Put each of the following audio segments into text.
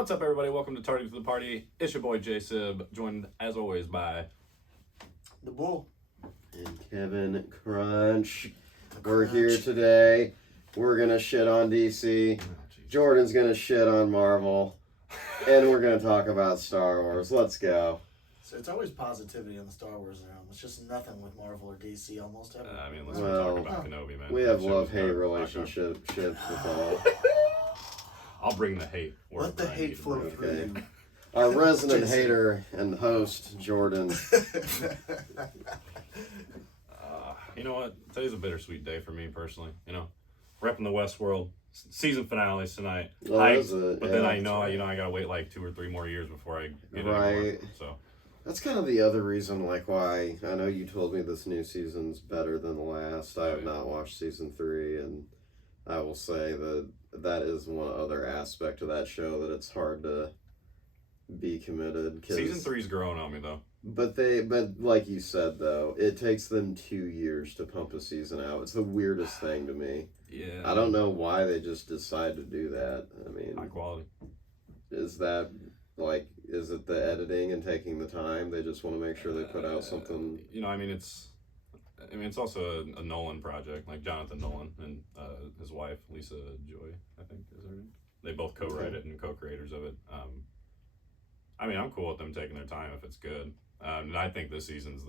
What's up, everybody? Welcome to Tardy to the Party. It's your boy J Sib, joined as always by The Bull. And Kevin Crunch. We're Crunch. here today. We're going to shit on DC. Jordan's going to shit on Marvel. And we're going to talk about Star Wars. Let's go. So it's always positivity in the Star Wars realm. It's just nothing with Marvel or DC almost ever. I mean, let's Well, talk about Kenobi, man. We have That show was love-hate dark. relationships with all. I'll bring the hate. Let the hate flow through Okay. you. Our resident Jason. hater and host, Jordan. You know what? Today's a bittersweet day for me personally. You know, repping the Westworld season finales tonight. Oh, Hyped, is it? but Yeah. then I gotta wait like 2 or 3 more years before I get Right. anymore. So That's kind of the other reason, like, why I know you told me this new season's better than the last. I have not watched season 3, and I will say that is one other aspect of that show that it's hard to be committed. season 3's growing on me though. But like you said though, it takes them 2 years to pump a season out. It's the weirdest thing to me. Yeah. I don't know why they just decide to do that. I mean, High quality. is it the editing and taking the time? They just want to make sure they put out something. You know, I mean, it's also a Nolan project, like Jonathan Nolan and his wife Lisa Joy, I think is her name. They both co-write it and co-creators of it. I mean, I'm cool with them taking their time if it's good. And I think this season's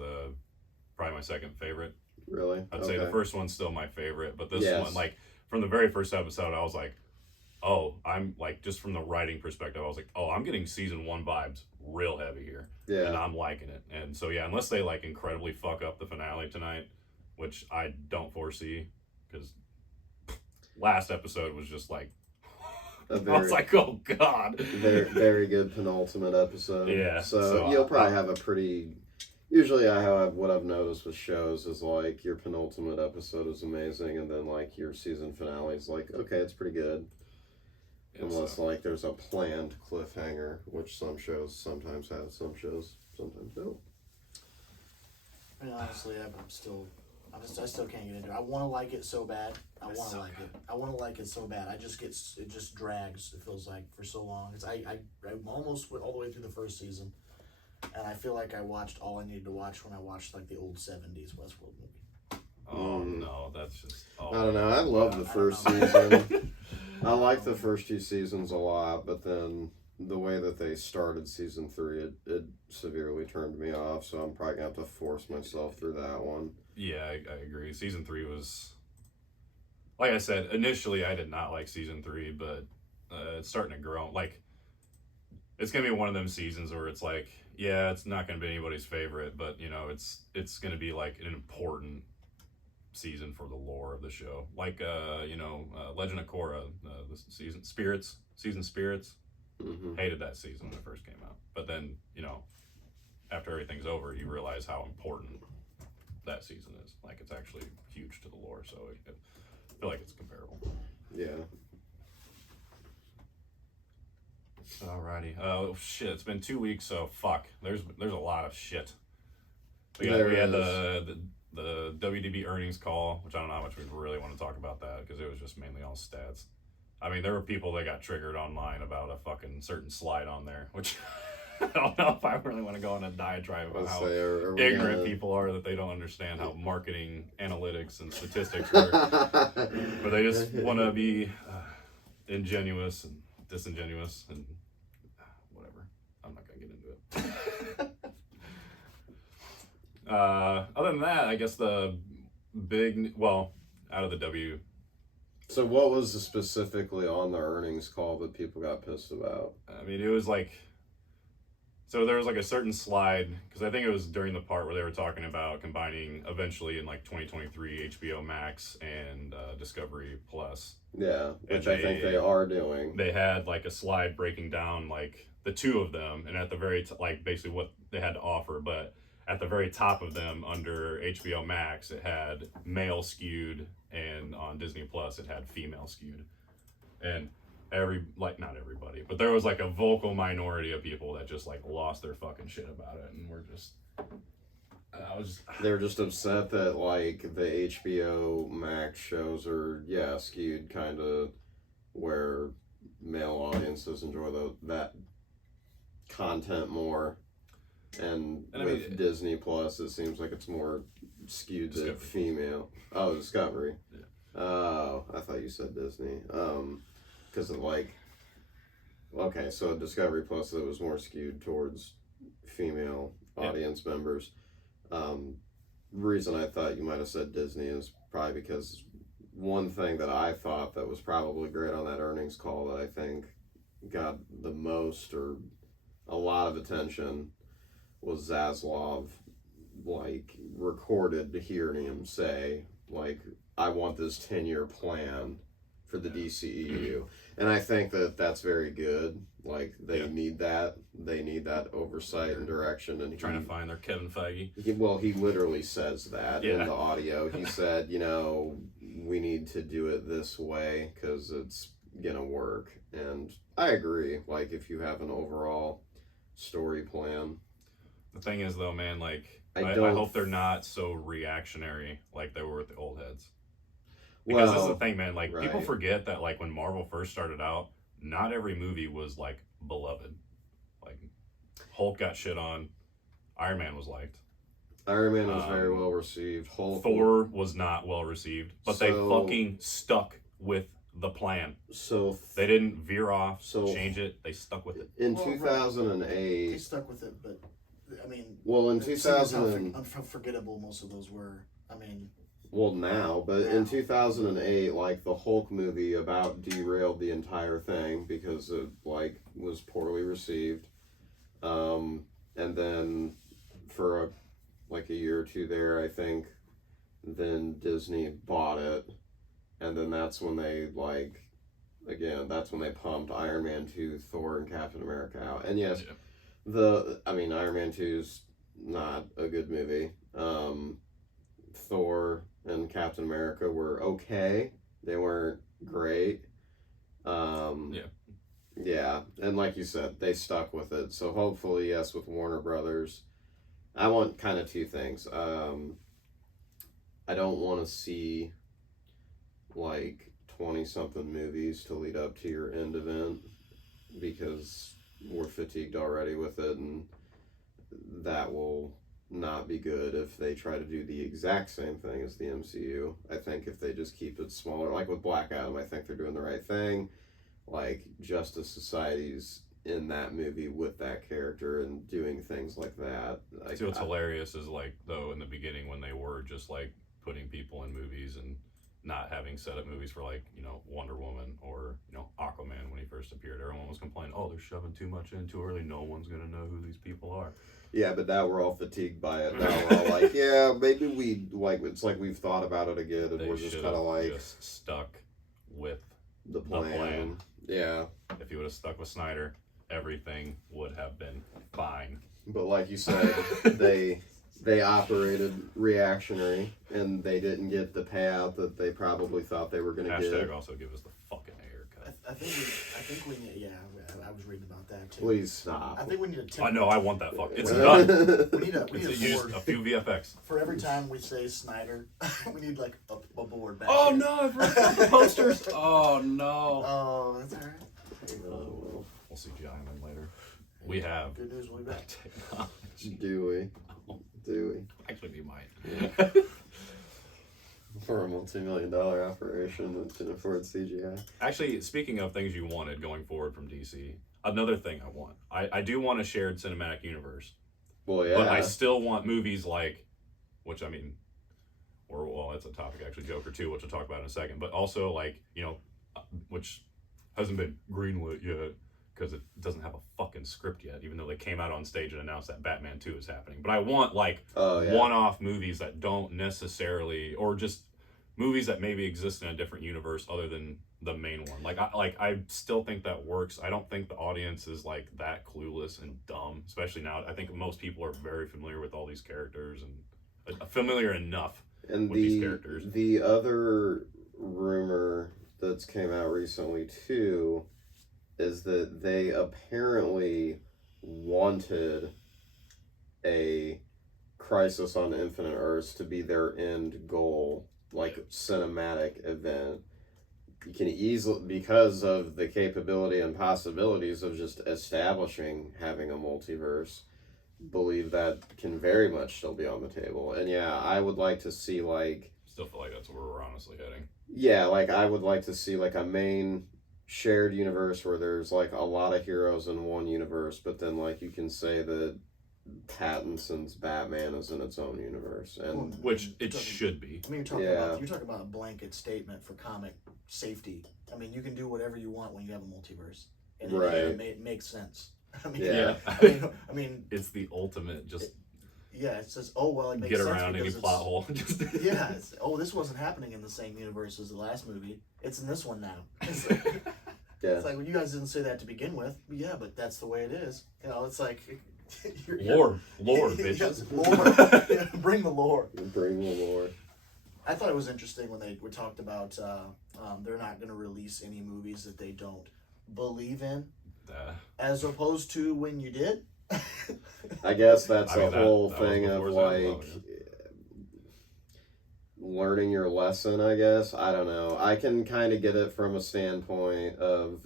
probably my second favorite. Really? I'd say the first one's still my favorite, but this Yes. one, like from the very first episode, I was like, oh, I'm like, just from the writing perspective, I was like, oh, I'm getting season 1 vibes real heavy here. And Yeah. I'm liking it. And so, yeah, unless they like incredibly fuck up the finale tonight, which I don't foresee, because last episode was just like, A I very, was like, oh God. very good penultimate episode. Yeah, So, so you'll probably have a pretty. Usually, what I've noticed with shows is like your penultimate episode is amazing, and then like your season finale is like, okay, it's pretty good. Unless like there's a planned cliffhanger, which some shows sometimes have, some shows sometimes don't. I mean, honestly, I still can't get into it. I want to like it so bad. I want to like it so bad. It just drags. It feels like for so long. I'm almost all the way through the first season, and I feel like I watched all I needed to watch when I watched like the old '70s Westworld movie. Oh no, that's just. Oh, I don't know. I love the first season. I like the first 2 seasons a lot, but then the way that they started season 3, it severely turned me off. So I'm probably gonna have to force myself through that one. Yeah, I agree. Season 3 was, like I said, initially I did not like season 3, but it's starting to grow. Like, it's gonna be one of them seasons where it's like, yeah, it's not gonna be anybody's favorite, but you know, it's gonna be like an important season for the lore of the show. Like, Legend of Korra, the season Spirits. Mm-hmm. Hated that season when it first came out, but then after everything's over, you realize how important that season is. Like, it's actually huge to the lore, so I feel like it's comparable. Yeah. Alrighty. Oh shit! It's been 2 weeks, so fuck. There's a lot of shit. We There had is. the WDB earnings call, which I don't know how much we really want to talk about that because it was just mainly all stats. I mean, there were people that got triggered online about a fucking certain slide on there, which I don't know if I really want to go on a diatribe about how ignorant people are that they don't understand how marketing analytics and statistics work. But they just want to be ingenuous and disingenuous and whatever. I'm not going to get into it. Other than that, I guess the big, out of the W. So what was specifically on the earnings call that people got pissed about? I mean, it was like, so there was like a certain slide, because I think it was during the part where they were talking about combining eventually in like 2023 HBO Max and Discovery Plus. Yeah, which I think they are doing. They had like a slide breaking down like the two of them, and at the very like basically what they had to offer, but at the very top of them under HBO Max it had male skewed, and on Disney Plus it had female skewed. And not everybody, but there was like a vocal minority of people that just like lost their fucking shit about it, and They were just upset that like the HBO Max shows are skewed kind of where male audience audiences enjoy that content more. And I with mean, Disney Plus, it seems like it's more skewed to Discovery. female. Oh, Discovery. Yeah. Oh, I thought you said Disney. Because of like, okay, so Discovery Plus, it was more skewed towards female audience members. Reason I thought you might have said Disney is probably because one thing that I thought that was probably great on that earnings call that I think got the most or a lot of attention was Zaslav, like, recorded hearing him say, like, I want this 10-year plan for the DCEU. And I think that that's very good. Like, they need that. They need that oversight and direction. And Trying to find their Kevin Feige. He literally says that in the audio. He said, we need to do it this way because it's going to work. And I agree. Like, if you have an overall story plan. The thing is, though, man, like, I don't hope they're not so reactionary like they were with the old heads. Because this is the thing, man. Like, people forget that, like, when Marvel first started out, not every movie was, like, beloved. Like, Hulk got shit on. Iron Man was liked. Iron Man was very well received. Thor was not well received. But they fucking stuck with the plan. So they didn't veer off, change it. They stuck with it. In 2008... They stuck with it, but, I mean... Well, in 2000... How unforgettable most of those were. I mean... Well, now, but in 2008, like, the Hulk movie about derailed the entire thing because it, like, was poorly received. And then for, a year or two there, I think, then Disney bought it. And then that's when they, like, again, that's when they pumped Iron Man 2, Thor, and Captain America out. And yes, Iron Man 2 is not a good movie. Thor and Captain America were okay. They weren't great. Yeah, and like you said, they stuck with it. So hopefully, yes, with Warner Brothers, I want kind of two things. I don't want to see, like, 20-something movies to lead up to your end event because we're fatigued already with it, and that will not be good if they try to do the exact same thing as the MCU. I think if they just keep it smaller, like with Black Adam, I think they're doing the right thing. Like, Justice Society's in that movie with that character and doing things like that. See, what's hilarious is, like, though, in the beginning when they were just, like, putting people in movies and not having set up movies for, like, Wonder Woman or, Aquaman when he first appeared, everyone was complaining, oh, they're shoving too much in too early. No one's going to know who these people are. Yeah, but now we're all fatigued by it. Now we're all like, yeah, maybe we, like, it's like we've thought about it again, and we're just kind of like... just stuck with the plan. Yeah. If you would have stuck with Snyder, everything would have been fine. But like you said, they operated reactionary, and they didn't get the payout that they probably thought they were going to get. # also give us the fucking haircut. I think we need, I was reading about that too. Please stop. I think we need a tip. I know, I want that fuck. It's done. we need a board. A few VFX. For every time we say Snyder, we need like a board back. Oh here. no, I've read the posters. Oh no. Oh, that's alright. We'll CGI them later. We have good news. We'll be back. technology. Do we? Actually, we might. For a multi-million-dollar operation that can afford CGI. Actually, speaking of things you wanted going forward from DC, another thing I want. I do want a shared cinematic universe. Well, yeah. But I still want movies like, which I mean, it's a topic actually, Joker 2, which we'll talk about in a second. But also like, which hasn't been greenlit yet because it doesn't have a fucking script yet, even though they came out on stage and announced that Batman 2 is happening. But I want like one-off movies that don't necessarily, or just movies that maybe exist in a different universe other than the main one. I still think that works. I don't think the audience is like that clueless and dumb, especially now. I think most people are very familiar with all these characters and familiar enough with these characters. The other rumor that's came out recently too is that they apparently wanted a Crisis on Infinite Earths to be their end goal, like cinematic event. you can easily, because of the capability and possibilities of just establishing having a multiverse, believe that can very much still be on the table. And yeah, I would like to see like, Still feel like that's where we're honestly heading. yeah, like I would like to see like a main shared universe where there's like a lot of heroes in one universe, but then like you can say that Pattinson's Batman is in its own universe, and Which it should be. I mean, Yeah. you're talking about a blanket statement for comic safety. I mean, you can do whatever you want when you have a multiverse, and Right. it makes sense. I mean, Yeah. I mean, It's the ultimate just yeah. It says, oh well, it makes get sense around any because plot hole. Just yeah. Oh, this wasn't happening in the same universe as the last movie. It's in this one now. It's like, yeah, it's like, well, you guys didn't say that to begin with. Yeah, but that's the way it is. You know, it's like lore, Yes, bitches. lore. Yeah, bring the lore. bring the lore. I thought it was interesting when they were talked about they're not going to release any movies that they don't believe in, as opposed to when you did. I guess that's I mean, a that whole was thing of before like Zaslav, learning your lesson. I guess I don't know. I can kind of get it from a standpoint of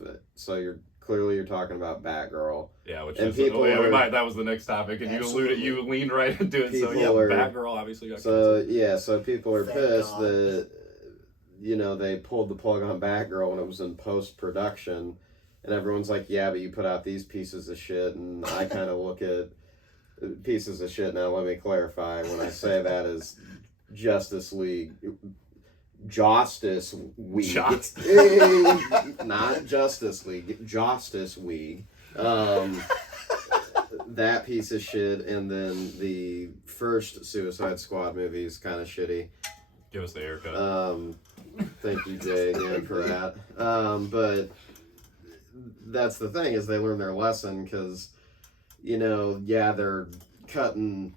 you're clearly talking about Batgirl. Yeah, which And is people that was the next topic, and Absolutely. you leaned right into it. So People yeah, are- Batgirl obviously got So canceled. yeah, so people are Thank pissed God. that they pulled the plug on Batgirl when it was in post production, and everyone's like, yeah, but you put out these pieces of shit, and I kind of look at pieces of shit. Now let me clarify, when I say that is Justice League. Justice League. Not Justice League. Justice League. That piece of shit, and then the first Suicide Squad movie is kind of shitty. Give us the haircut. Thank you, Jay, again for that. But that's the thing, is they learn their lesson, because, they're cutting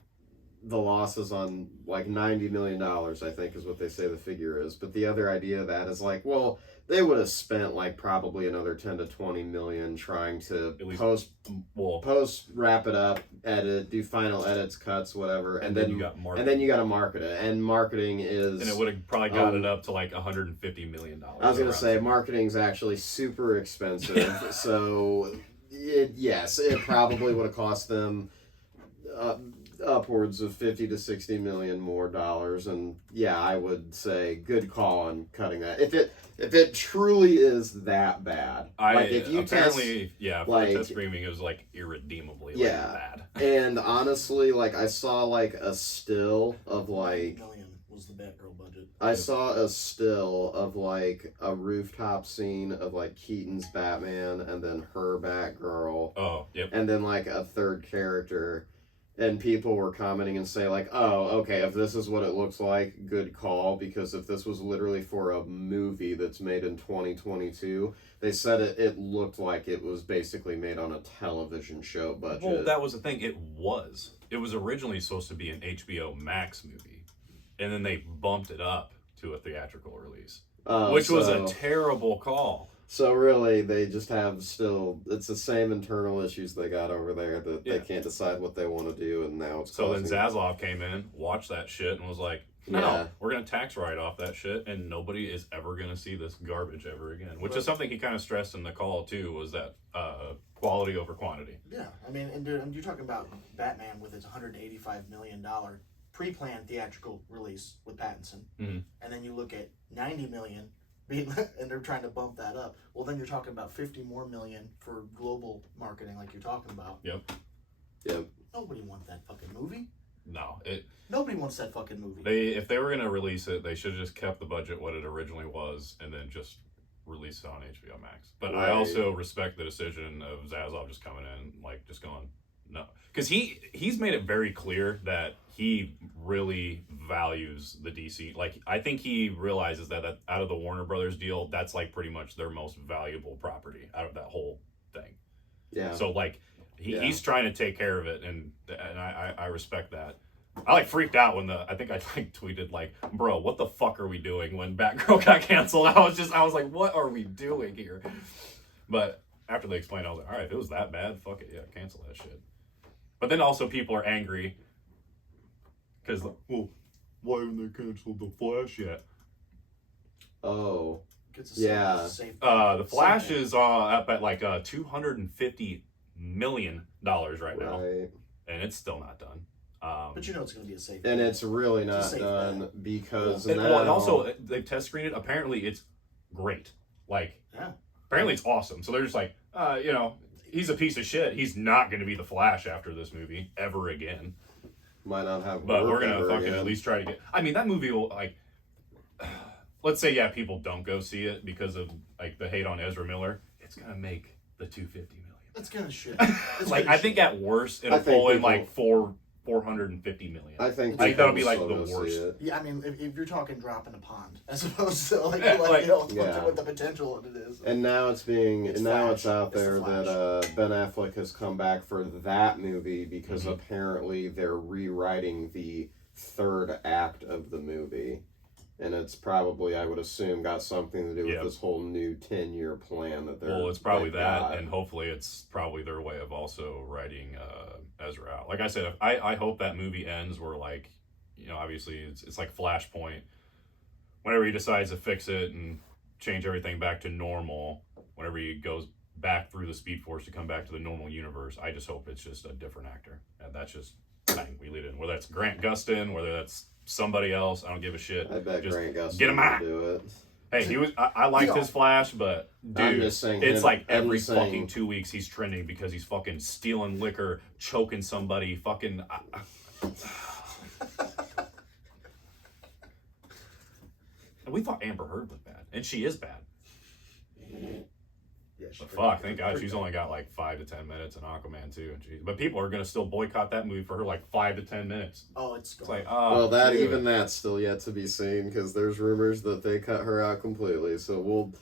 the losses on like $90 million, I think is what they say the figure is. But the other idea of that is like, well, they would have spent like probably another 10 to 20 million trying to At least- post wrap it up, edit, do final edits, cuts, whatever, and then you got marketing. and then you got to market it, and marketing is, and it would have probably got it up to like $150 million. I was gonna say marketing's actually super expensive, so it probably would have cost them upwards of 50 to 60 million more dollars, and yeah, I would say good call on cutting that. If it truly is that bad, like if you apparently for like- the test screaming, it was like irredeemably bad. and honestly, like I saw like a still of like. $1 million was the Batgirl budget. I saw a still of like a rooftop scene of like Keaton's Batman and then her Batgirl Oh, yep. and then like a third character, and people were commenting and say like, oh, okay, if this is what it looks like, good call, because if this was literally for a movie that's made in 2022, they said it looked like it was basically made on a television show budget. Well, that was the thing. It was originally supposed to be an HBO Max movie, and then they bumped it up to a theatrical release, which was a terrible call. So really, they just have it's the same internal issues they got over there that they Yeah. can't decide what they want to do, and now it's So then causing- Zaslav came in, watched that shit, and was like, no, Yeah. we're going to tax write off that shit, and nobody is ever going to see this garbage ever again. Which Right. is something he kind of stressed in the call, too, was that quality over quantity. Yeah, I mean, and you're talking about Batman with its $185 million pre-planned theatrical release with Pattinson, Mhm. and then you look at $90 million being, and they're trying to bump that up. Well, then you're talking about $50 more million for global marketing, like you're talking about. Yep. Nobody wants that fucking movie. No, Nobody wants that fucking movie. if they were going to release it, they should have just kept the budget what it originally was, and then just release it on HBO Max. But I Right. also respect the decision of Zaslav just coming in, like, just going, no. Because he's made it very clear that he really values the DC. Like, I think he realizes that out of the Warner Brothers deal, that's, like, pretty much their most valuable property out of that whole thing. yeah. So, like, Yeah. he's trying to take care of it, and I respect that. I like freaked out when I think I like tweeted like, bro, what the fuck are we doing when Batgirl got canceled? I was like, what are we doing here? But after they explained, I was like, all right, if it was that bad, fuck it, yeah, cancel that shit. But then also people are angry because, well, why haven't they canceled The Flash yet? Oh, Gets Yeah. safe. The Flash Same thing. is up at like $250 million right now, Right. and it's still not done. But you know it's going to be a safe. And bet. it's really It's a not safe done bet. because and, now... and also they test screened it. Apparently, it's great. Like, Yeah. apparently it's awesome. So they're just like, you know, he's a piece of shit. He's not going to be the Flash after this movie ever again. might not have But work we're gonna ever fucking again. at least try to get. I mean, that movie will like. Let's say people don't go see it because of like the hate on Ezra Miller. It's gonna make the $250 million. It's going to shit. It's Like gonna I think shit. at worst it'll I think pull in people- like $450 million. I think that'll be people like still the go see worst. it. Yeah, I mean, if you're talking drop in a pond, as opposed to like, Yeah, like- you know, Yeah. what the potential it is. And now it's being It's now Flash. it's out It's the there that Ben Affleck has come back for that movie because Mhm. apparently they're rewriting the third act of the movie. And it's probably, I would assume, got something to do with Yep. this whole new 10-year plan that they're. Well, it's probably they've that, got. and hopefully it's probably their way of also writing Ezra out. Like I said, I hope that movie ends where like, you know, obviously it's like Flashpoint. Whenever he decides to fix it and change everything back to normal, whenever he goes back through the Speed Force to come back to the normal universe, I just hope it's just a different actor, and that's just bang, we lead in. Whether that's Grant Gustin, whether that's somebody else, I don't give a shit. I bet Just Grant Gustin get him would out. do it. Hey, I liked Yeah. his Flash, but I'm dude, just saying it's him- like I'm every just saying- fucking 2 weeks he's trending because he's fucking stealing liquor, choking somebody, fucking. And we thought Amber Heard was bad, and she is bad. Yeah, she's But pretty- fuck, thank God pretty she's bad. only got like 5 to 10 minutes in Aquaman too. Jeez. But people are gonna still boycott that movie for her like 5 to 10 minutes. Oh, it's It's gone. like, oh, Well, that dude. even that's still yet to be seen because there's rumors that they cut her out completely. So we'll.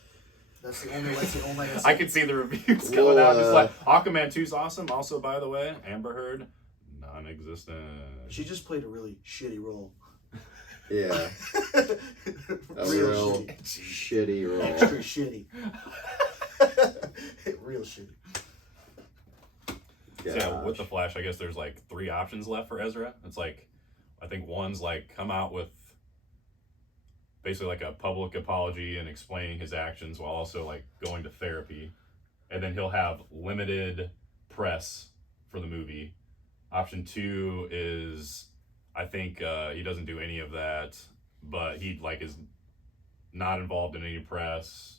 That's the only. That's the only. I can see the reviews coming Well, out. Just like Aquaman 2's awesome. Also, by the way, Amber Heard, non-existent. She just played a really shitty role. Yeah, a real real shitty. shitty role. Extra shitty. Real shitty. So, yeah, with Gosh. the Flash, I guess there's like 3 options left for Ezra. It's like, I think one's like come out with basically like a public apology and explaining his actions while also like going to therapy, and then he'll have limited press for the movie. Option 2 is, I think he doesn't do any of that, but he like is not involved in any press,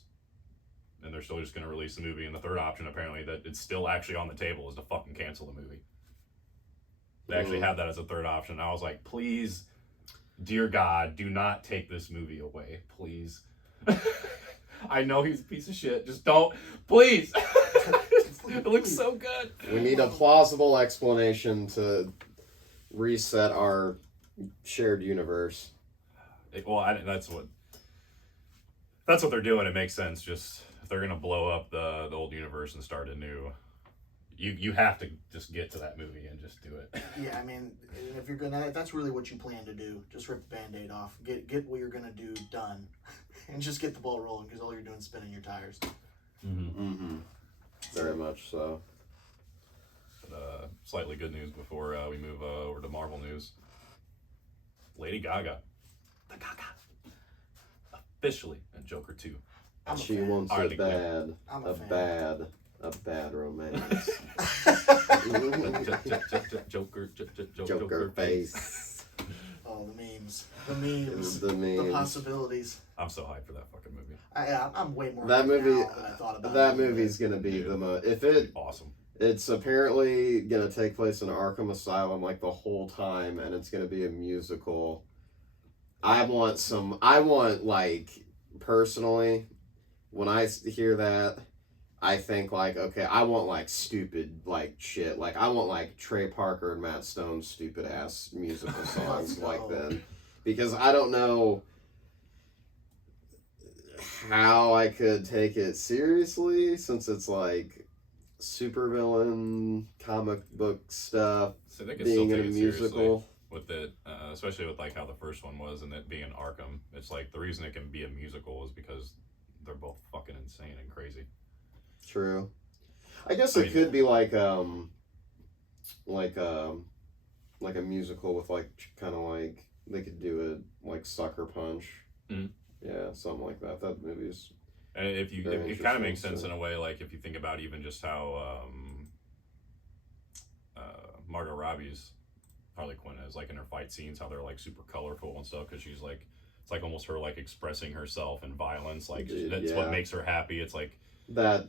and they're still just going to release the movie. And the third option, apparently, that it's still actually on the table, is to fucking cancel the movie. They actually had that as a third option. And I was like, please, dear God, do not take this movie away, please. I know he's a piece of shit. Just don't, please. It looks so good. We need a plausible explanation to reset our shared universe. That's what they're doing. It makes sense. Just if they're gonna blow up the old universe and start a new, you have to just get to that movie and just do it. Yeah, I mean, if you're gonna, that's really what you plan to do. Just rip the Band-Aid off. Get what you're gonna do done, and just get the ball rolling because all you're doing is spinning your tires. Mm-hmm. Very much so. But, slightly good news before we move over to Marvel news. Lady Gaga, the Gaga, officially in Joker 2. I'm a She fan. wants Harley a Quinn. I'm a a fan. bad romance. Joker Joker face. Oh, the memes, the memes, The memes. possibilities. I'm so hyped for that fucking movie. I'm way more. That hyped movie, now than I thought about that it. movie's gonna be the most. If It's awesome. it's apparently gonna take place in Arkham Asylum like the whole time, and it's gonna be a musical. I want like personally, when I hear that, I think like, okay, I want like stupid like shit. Like I want like Trey Parker and Matt Stone's stupid ass musical songs like go. then, because I don't know how I could take it seriously since it's like supervillain comic book stuff So they can being still in take a it seriously musical. with it, especially with like how the first one was and it being Arkham. It's like the reason it can be a musical is because they're both fucking insane and crazy. True. I guess I it mean- could be like a musical with like kind of like they could do it like Sucker Punch. Mhm. Yeah, something like that. That movie's And if you, Very it kind of makes interesting sense stuff. in a way, like if you think about even just how Margot Robbie's Harley Quinn is, like in her fight scenes, how they're like super colorful and stuff, because she's like, it's like almost her like expressing herself in violence, like Dude, that's yeah. what makes her happy. It's like the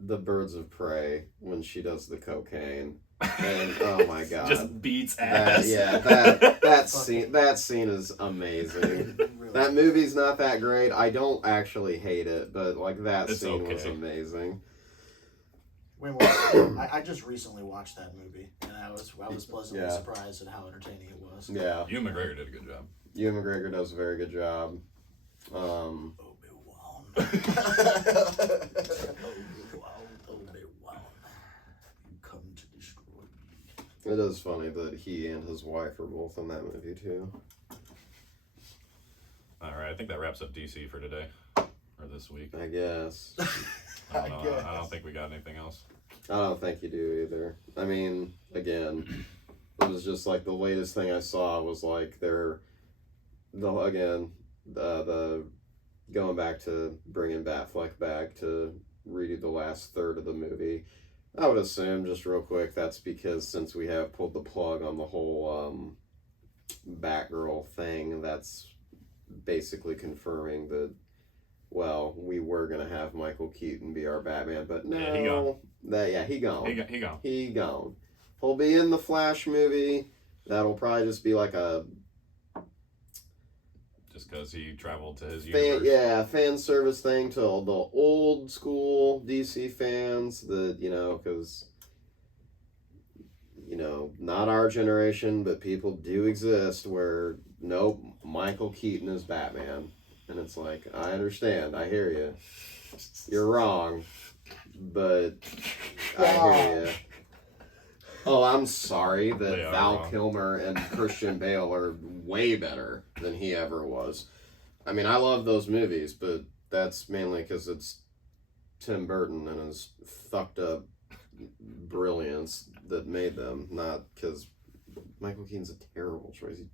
Birds of Prey when she does the cocaine, and oh my god, just beats ass. that scene is amazing. Really. That movie's not that great. I don't actually hate it, but like that It's scene was okay. amazing. Wait, I just recently watched that movie, and I was pleasantly Yeah. surprised at how entertaining it was. Yeah, Ewan McGregor did a good job. Ewan McGregor does a very good job. Obi-Wan. Obi-Wan. You come to destroy me. It is funny that he and his wife are both in that movie too. All right, I think that wraps up DC for today or this week. I guess. I don't know. guess. I don't think we got anything else. I don't think you do either. I mean, again, it was just like the latest thing I saw was like the going back to bringing Batfleck back to redo the last third of the movie. I would assume, just real quick, that's because since we have pulled the plug on the whole Batgirl thing, that's basically confirming that, well, we were going to have Michael Keaton be our Batman, but no. Yeah, he gone. He gone. He gone. He gone. He'll be in the Flash movie. That'll probably just be like a Just because he traveled to his universe. fan service thing to the old school DC fans that, because, not our generation, but people do exist where, nope, Michael Keaton is Batman. And it's like, I understand. I hear you. You're wrong. But I hear you. Oh, I'm sorry that They are Val wrong. Kilmer and Christian Bale are way better than he ever was. I mean, I love those movies, but that's mainly because it's Tim Burton and his fucked up brilliance that made them, not because Michael Keaton's a terrible choice. He's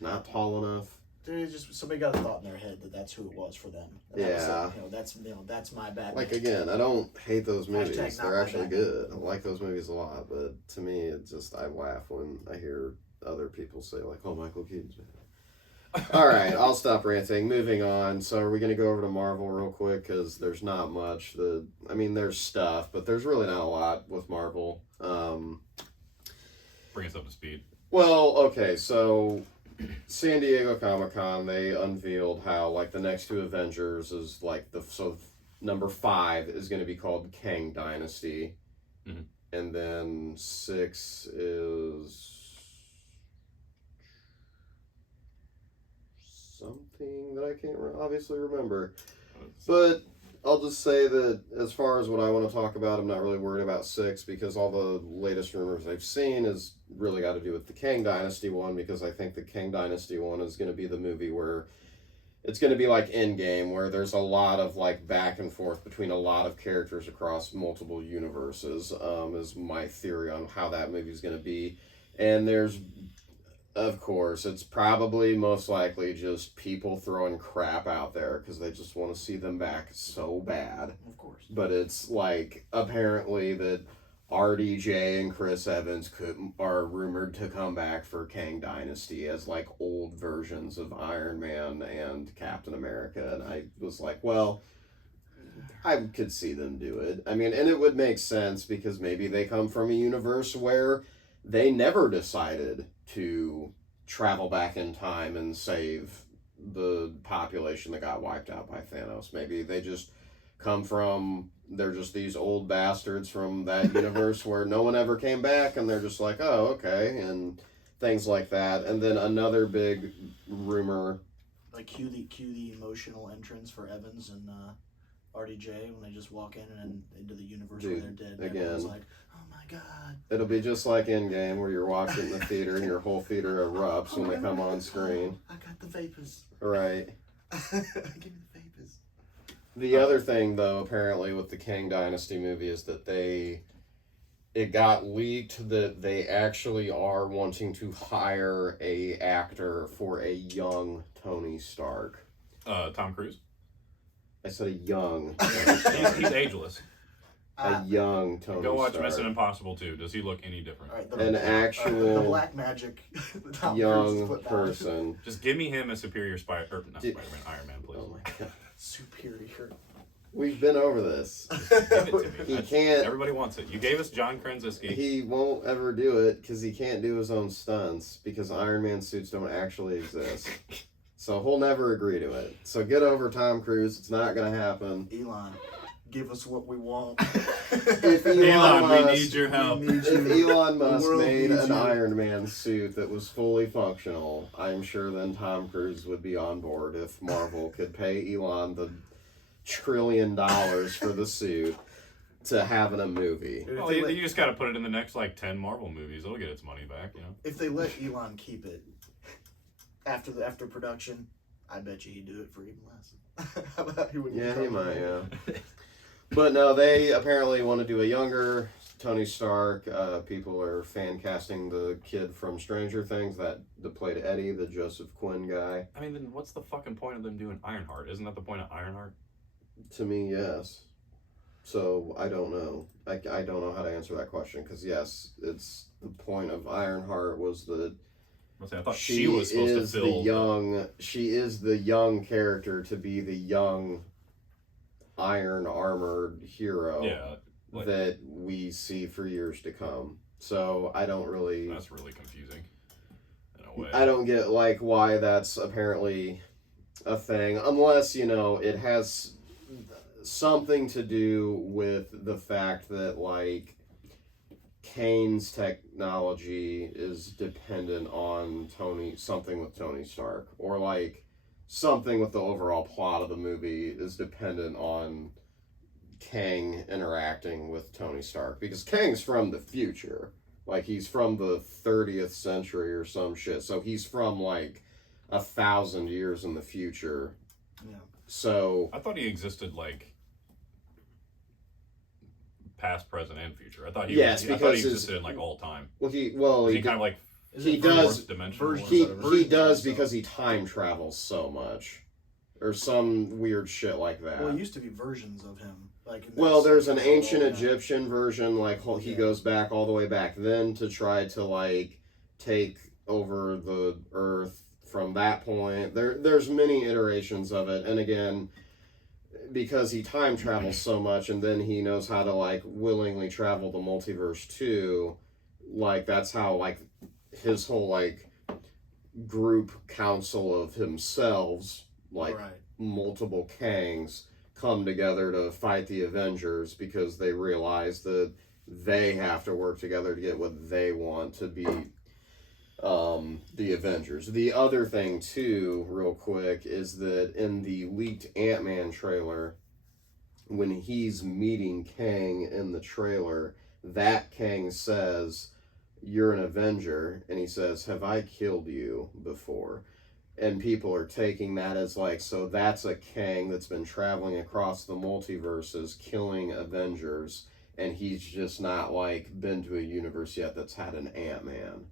not tall enough. Dude, just somebody got a thought in their head that that's who it was for them. And Yeah. that was that's my Batman. Like, again, I don't hate those movies. Hashtag not They're my actually Batman. good. I like those movies a lot, but to me, it just, I laugh when I hear other people say, like, oh, Michael Keaton's Batman. All right, I'll stop ranting. Moving on. So, are we going to go over to Marvel real quick? Because there's not much. There's stuff, but there's really not a lot with Marvel. Bring us up to speed. Well, okay, so San Diego Comic-Con, they unveiled how, like, the next two Avengers is, like, number 5 is going to be called Kang Dynasty. Mhm. And then 6 is something that I can't obviously remember. But I'll just say that as far as what I want to talk about, I'm not really worried about 6 because all the latest rumors I've seen has really got to do with the Kang Dynasty one, because I think the Kang Dynasty one is going to be the movie where it's going to be like Endgame, where there's a lot of like back and forth between a lot of characters across multiple universes, is my theory on how that movie is going to be. And there's, of course, it's probably most likely just people throwing crap out there because they just want to see them back so bad. Of course. But it's like apparently that RDJ and Chris Evans are rumored to come back for Kang Dynasty as like old versions of Iron Man and Captain America. And I was like, well, I could see them do it. I mean, and it would make sense because maybe they come from a universe where they never decided to travel back in time and save the population that got wiped out by Thanos. Maybe they just come from, they're just these old bastards from that universe where no one ever came back, and they're just like, oh, okay, and things like that. And then another big rumor. Like cue the emotional entrance for Evans and RDJ when they just walk in and into the universe where they're dead. Again. Everyone's like, oh my god. It'll be just like Endgame, where you're watching the theater and your whole theater erupts when they come on screen. I got the vapors. Right. Give me the vapors. The other thing, though, apparently with the Kang Dynasty movie is that it got leaked that they actually are wanting to hire a actor for a young Tony Stark. Tom Cruise. I said a young. He's ageless. A young Tony Go watch Stark. Mission Impossible 2. Does he look any different? All right, An the actual black magic Tom Cruise young put down. person. Just give me him as superior Spider-Man, Iron Man, please. Oh my god. Superior. We've been over this. Give it to me. He can't. Everybody wants it. You gave us John Krasinski. He won't ever do it because he can't do his own stunts because Iron Man suits don't actually exist. So he'll never agree to it. So get over Tom Cruise. It's not going to happen. Elon, give us what we want. If Elon Elon, we Musk- need your help. We need If you. Elon Musk world made needs an you. Iron Man suit that was fully functional, I'm sure then Tom Cruise would be on board if Marvel could pay Elon the $1 trillion for the suit to have in a movie. Dude, Well, you just got to put it in the next 10 Marvel movies. It'll get its money back, you know. if they let Elon keep it after production, I bet you he'd do it for even less. How about he wouldn't? Yeah, he might, yeah. But no, they apparently want to do a younger Tony Stark. People are fan casting the kid from Stranger Things that played Eddie, the Joseph Quinn guy. I mean, then what's the fucking point of them doing Ironheart? Isn't that the point of Ironheart? To me, yes. So I don't know. I don't know how to answer that question because yes, it's the point of Ironheart was that I thought she was supposed to fill. She is the young character to be the young iron armored hero. Yeah. That we see for years to come. So I don't really. That's really confusing. In a way. I don't get why that's apparently a thing, unless it has something to do with the fact that Kane's technology is dependent on something with Tony Stark, or something with the overall plot of the movie is dependent on Kang interacting with Tony Stark, because Kang's from the future. He's from the 30th century or some shit. So he's from 1,000 years in the future. Yeah. So I thought he existed past, present, and future. I thought he Yes, I thought because he existed in all time. he kind of he does fourth dimensional. he does because he time travels so much, or some weird shit like that. Well, it used to be versions of him. Well, there's an ancient Yeah. Egyptian version, he goes back all the way back then to try to take over the earth from that point. There's many iterations of it, and again, because he time travels so much, and then he knows how to willingly travel the multiverse too. That's how his whole group council of himself, Right. multiple Kangs, come together to fight the Avengers because they realize that they have to work together to get what they want to beat the Avengers. The other thing too, real quick, is that in the leaked Ant-Man trailer, when he's meeting Kang in the trailer, that Kang says, "You're an Avenger," and he says, "Have I killed you before?" And people are taking that as so that's a Kang that's been traveling across the multiverses, killing Avengers, and he's just not been to a universe yet that's had an Ant-Man.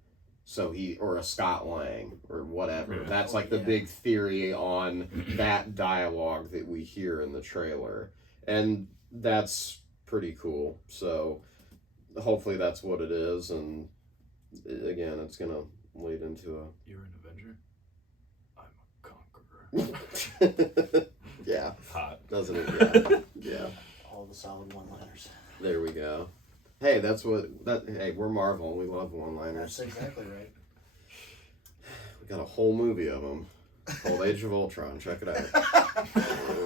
So or a Scott Lang, or whatever. Yeah. That's the big theory on that dialogue that we hear in the trailer. And that's pretty cool. So hopefully that's what it is, and again, it's gonna lead into You're an Avenger? I'm a conqueror. yeah, Hot. doesn't it? Yeah. All the solid one-liners. There we go. Hey, hey, we're Marvel. We love one-liners. That's exactly right. We got a whole movie of them called Age of Ultron. Check it out.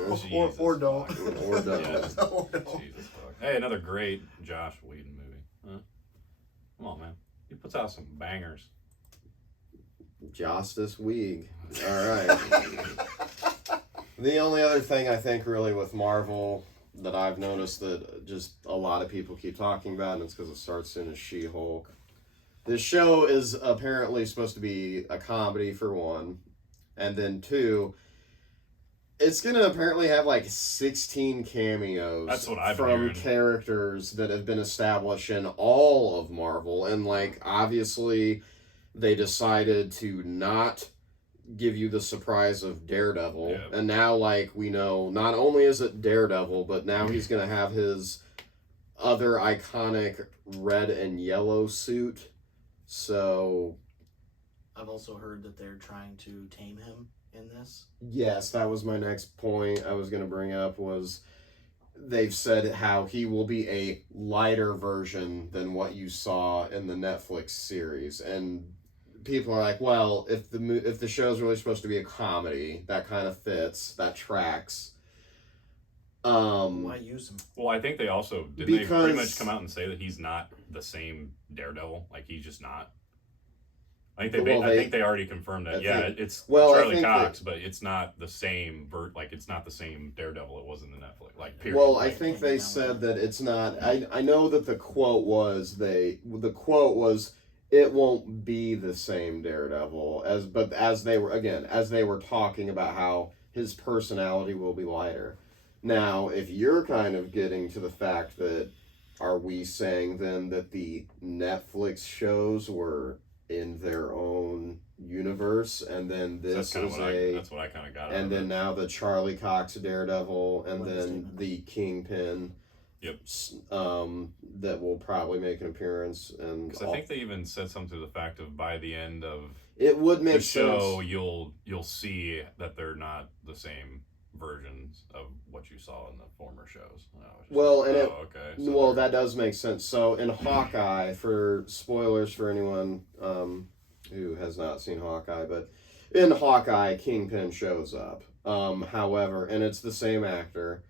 Or don't. fuck. Or don't. Yeah. Or don't. Jesus fuck. Hey, another great Josh Whedon movie. Huh? Come on, man. He puts out some bangers. Justice Week. All right. The only other thing I think really with Marvel that I've noticed that just a lot of people keep talking about, and it's because it starts soon, is She-Hulk. This show is apparently supposed to be a comedy for one, and then two, it's gonna apparently have 16 cameos. That's what I've from heard. Characters that have been established in all of Marvel, and obviously they decided to not give you the surprise of Daredevil. Yeah. And now, like, we know not only is it Daredevil, but now he's going to have his other iconic red and yellow suit. So I've also heard that they're trying to tame him in this. yes, that was my next point I was going to bring up was they've said how he will be a lighter version than what you saw in the Netflix series. And people are like, well, if the show's really supposed to be a comedy, that kind of fits, that tracks. Why use him? Well, I think they also did they pretty much come out and say that he's not the same Daredevil. Like he's just not. I think I think they already confirmed that. It's Charlie Cox, but it's not the same. It's not the same Daredevil it was in the Netflix. Like period. Well, I think they said that it's not. I know that the quote was it won't be the same Daredevil as they were talking about how his personality will be lighter. Now, if you're kind of getting to the fact that, are we saying then that the Netflix shows were in their own universe, and then this so that's what I kind of got. And then now the Charlie Cox Daredevil, and then statement. the Kingpin. Yep. That will probably make an appearance, and because I think they even said something to the fact of by the end of it would make the show, sense. you'll see that they're not the same versions of what you saw in the former shows. Well, like, and okay. So well, that does make sense. So in Hawkeye, for spoilers for anyone who has not seen Hawkeye, but in Hawkeye, Kingpin shows up. However, and it's the same actor.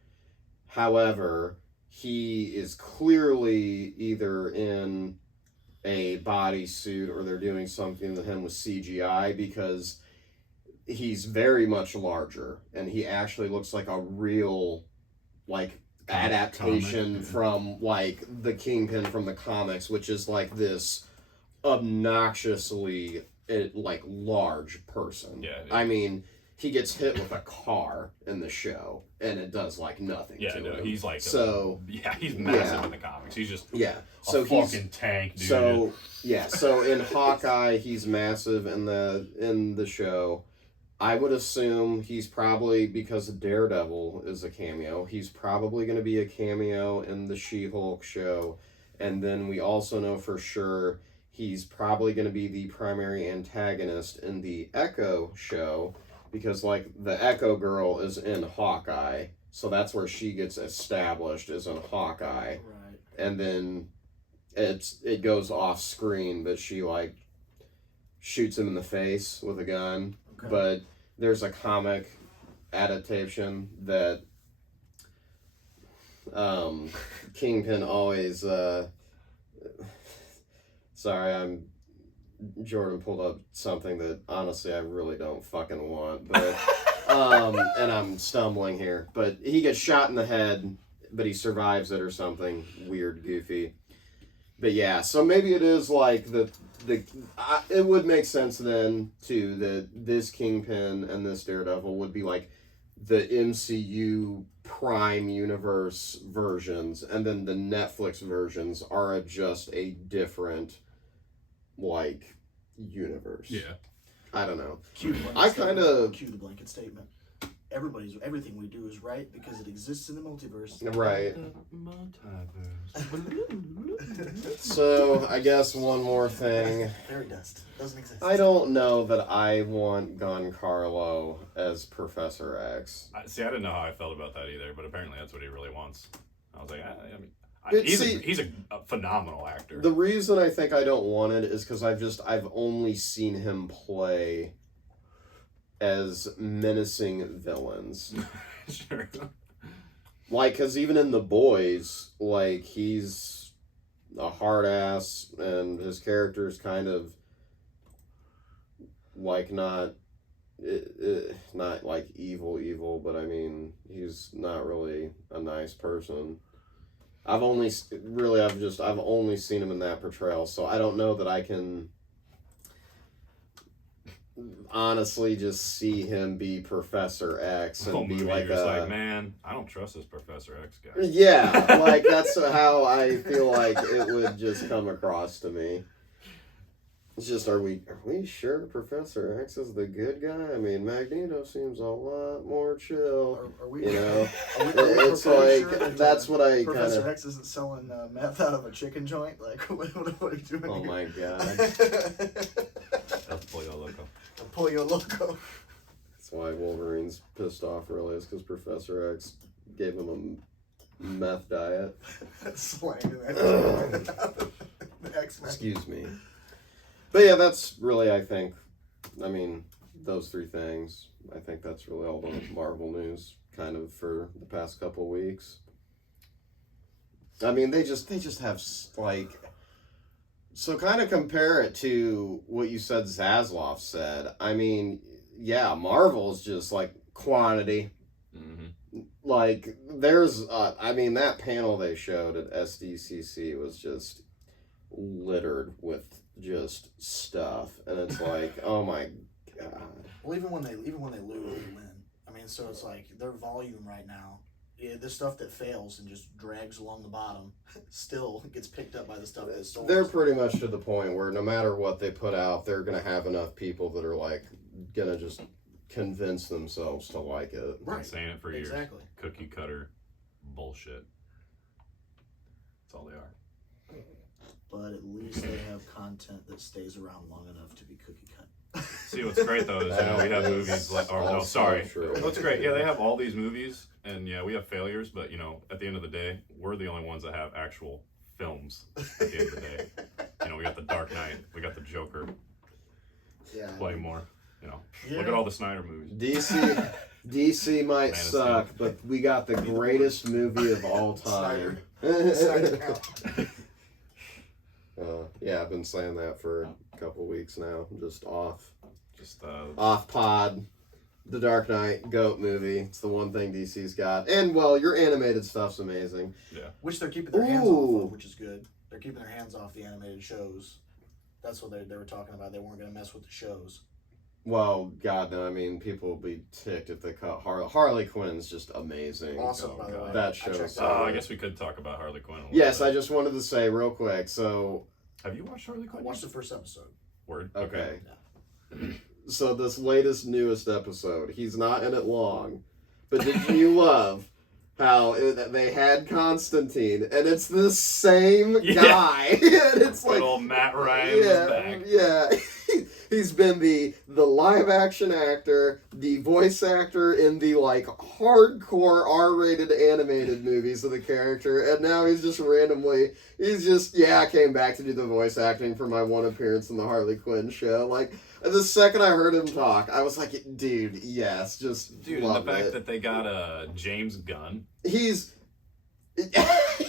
However, he is clearly either in a bodysuit or they're doing something to him with CGI because he's very much larger and he actually looks like a real adaptation from like the Kingpin from the comics, which is like this obnoxiously large person. Yeah. I mean, he gets hit with a car in the show and it does like nothing to him. He's like he's massive in the comics. He's just so he's fucking tank, dude. So in Hawkeye he's massive in the show. I would assume he's probably, because Daredevil is a cameo, he's probably going to be a cameo in the She-Hulk show. And then we also know for sure he's probably going to be the primary antagonist in the Echo show, because like the Echo Girl is in Hawkeye, so that's where she gets established, is in Hawkeye. Right. And then it goes off screen, but she like shoots him in the face with a gun. Okay. But there's a comic adaptation that Kingpin always sorry, Jordan pulled up something that honestly I really don't fucking want, but and I'm stumbling here, but he gets shot in the head, but he survives it or something weird, goofy. But yeah, so maybe it is like it would make sense then too that this Kingpin and this Daredevil would be like the MCU Prime Universe versions, and then the Netflix versions are just a different like universe. Yeah, I don't know. Cue the blanket statement. Everything we do is right because it exists in the multiverse. Right. Multiverse. So I guess one more thing. Fairy dust doesn't exist. I don't know that I want Giancarlo as Professor X. I didn't know how I felt about that either, but apparently that's what he really wants. I was like, he's a phenomenal actor. The reason I think I don't want it is because I've only seen him play as menacing villains. Sure. Like, because even in The Boys, like, he's a hard ass, and his character is kind of, like, not like evil, but I mean, he's not really a nice person. I've only seen him in that portrayal, so I don't know that I can honestly just see him be Professor X and be like man, I don't trust this Professor X guy. Yeah, like that's how I feel like it would just come across to me. It's just, are we sure Professor X is the good guy? I mean, Magneto seems a lot more chill. Are we? You know, are we it's pretty like sure that, that's what I kind Professor of. X isn't selling meth out of a chicken joint. Like, what are you doing? Oh here? my god! El Pollo Loco. El Pollo Loco. That's why Wolverine's pissed off really, is because Professor X gave him a meth diet. Slanging that. The X-Men. Excuse me. But yeah, that's really, I think, I mean, those three things. I think that's really all the Marvel news kind of for the past couple weeks. I mean, they just have like, so kind of compare it to what you said Zaslav said. I mean, yeah, Marvel's just like quantity. Mm-hmm. Like, there's, I mean, that panel they showed at SDCC was just littered with just stuff, and it's like, oh my god. Well, even when they lose, they win. I mean, so it's like their volume right now. Yeah, the stuff that fails and just drags along the bottom still gets picked up by the stuff that soars. They're pretty much to the point where no matter what they put out, they're gonna have enough people that are like gonna just convince themselves to like it. Been saying it for years. Exactly. Cookie cutter bullshit. That's all they are. But at least they have content that stays around long enough to be cookie cut. See, what's great though is, you know, we have movies like, or no, Also sorry. true. What's great, yeah, they have all these movies, and yeah, we have failures, but you know, at the end of the day, we're the only ones that have actual films at the end of the day. You know, we got the Dark Knight, we got the Joker, Yeah. Playmore, you know. Yeah. Look at all the Snyder movies. DC might Man of suck, Steel. but we got the greatest movie of all time. Snyder count. Yeah, I've been saying that for a couple weeks now. Just off Just pod. The Dark Knight GOAT movie. It's the one thing DC's got. And well, your animated stuff's amazing. Which they're keeping their hands Ooh. off of, which is good. They're keeping their hands off the animated shows. That's what they were talking about. They weren't going to mess with the shows. Well, God, no, I mean, people will be ticked if they cut Harley Quinn's just amazing. Awesome, Oh, by the God. way. That I show's checked so it out. I guess we could talk about Harley Quinn a little Yes, bit. I just wanted to say real quick. So, Have you watched Harley I Quinn? watched the first episode. Word? okay. So this newest episode, he's not in it long, but did you love how they had Constantine, and it's the same Yeah. guy, and it's Good like, old Matt Ryan was back. yeah. He's been the live action actor, the voice actor in the like hardcore R-rated animated movies of the character, and now he's just I came back to do the voice acting for my one appearance in the Harley Quinn show. Like, the second I heard him talk, I was like, dude, yes, just Dude, and love the fact it. that they got James Gunn. He's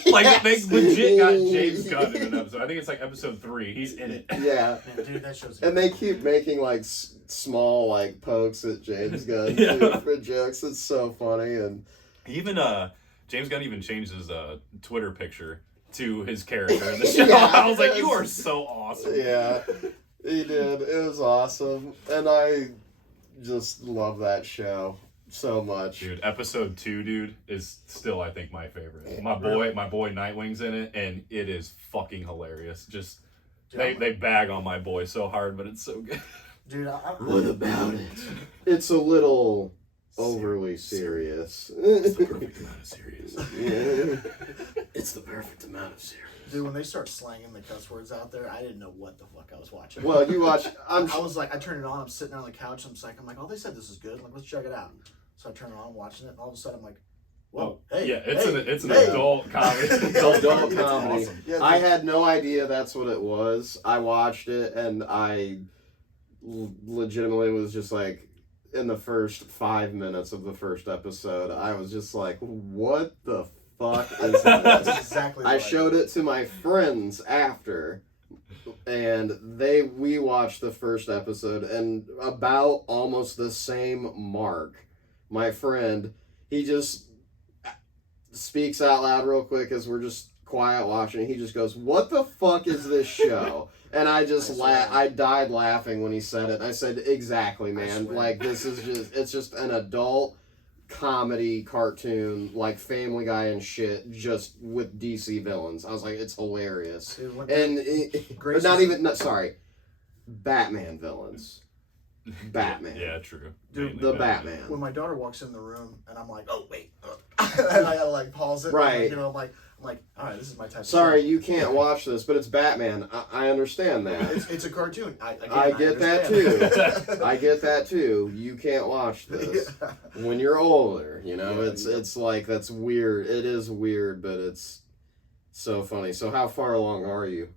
Like, Yes. they legit got James Gunn in an episode. I think it's like episode 3. He's in it. Yeah. Man, dude, that show's And they keep making like small like pokes at James Gunn Yeah. too, for jokes. It's so funny. And Even James Gunn even changed his Twitter picture to his character in the show. Yeah, I was like, you that's- are so awesome. yeah, he did. It was awesome, and I just love that show so much. Dude, episode 2, dude, is still, I think, my favorite. My boy Nightwing's in it, and it is fucking hilarious. Just they bag on my boy so hard, but it's so good. Dude, What about it? It's a little overly serious. It's the perfect amount of serious. Yeah. It's the perfect amount of serious. dude, when they start slanging the cuss words out there, I didn't know what the fuck I was watching. Well, you watch. I was like, I turned it on. I'm sitting there on the couch. I'm like, oh, they said this is good. I'm like, let's check it out. So I turn it on, I'm watching it, and all of a sudden I'm like, whoa, hey, Yeah, it's an hey. adult comedy. Adult It's comedy. awesome. Yeah, I had no idea that's what it was. I watched it and I legitimately was just like, in the first 5 minutes of the first episode, I was just like, what the fuck is That's this? exactly. I what showed did. it to my friends after, and we watched the first episode, and about almost the same mark, my friend, he just speaks out loud real quick as we're just quiet watching. He just goes, "What the fuck is this show?" And I just I died laughing when he said it. I said, "Exactly, man. swear. Like, this is it's just an adult comedy cartoon, like Family Guy and shit, just with DC villains." I was like, it's hilarious. Dude, when- And Grace but not is- even, no, sorry. Batman villains. Batman. Yeah, true. Dude, Mainly the Batman. When my daughter walks in the room and I'm like, oh wait, and I gotta like pause it. Right. You know, I'm like, all right, this is my type. Sorry, of you can't watch this, but it's Batman. I understand that. It's a cartoon. I get that understand. too. I get that too. You can't watch this Yeah. when you're older. You know, Yeah, it's like that's weird. It is weird, but it's so funny. So how far along are you?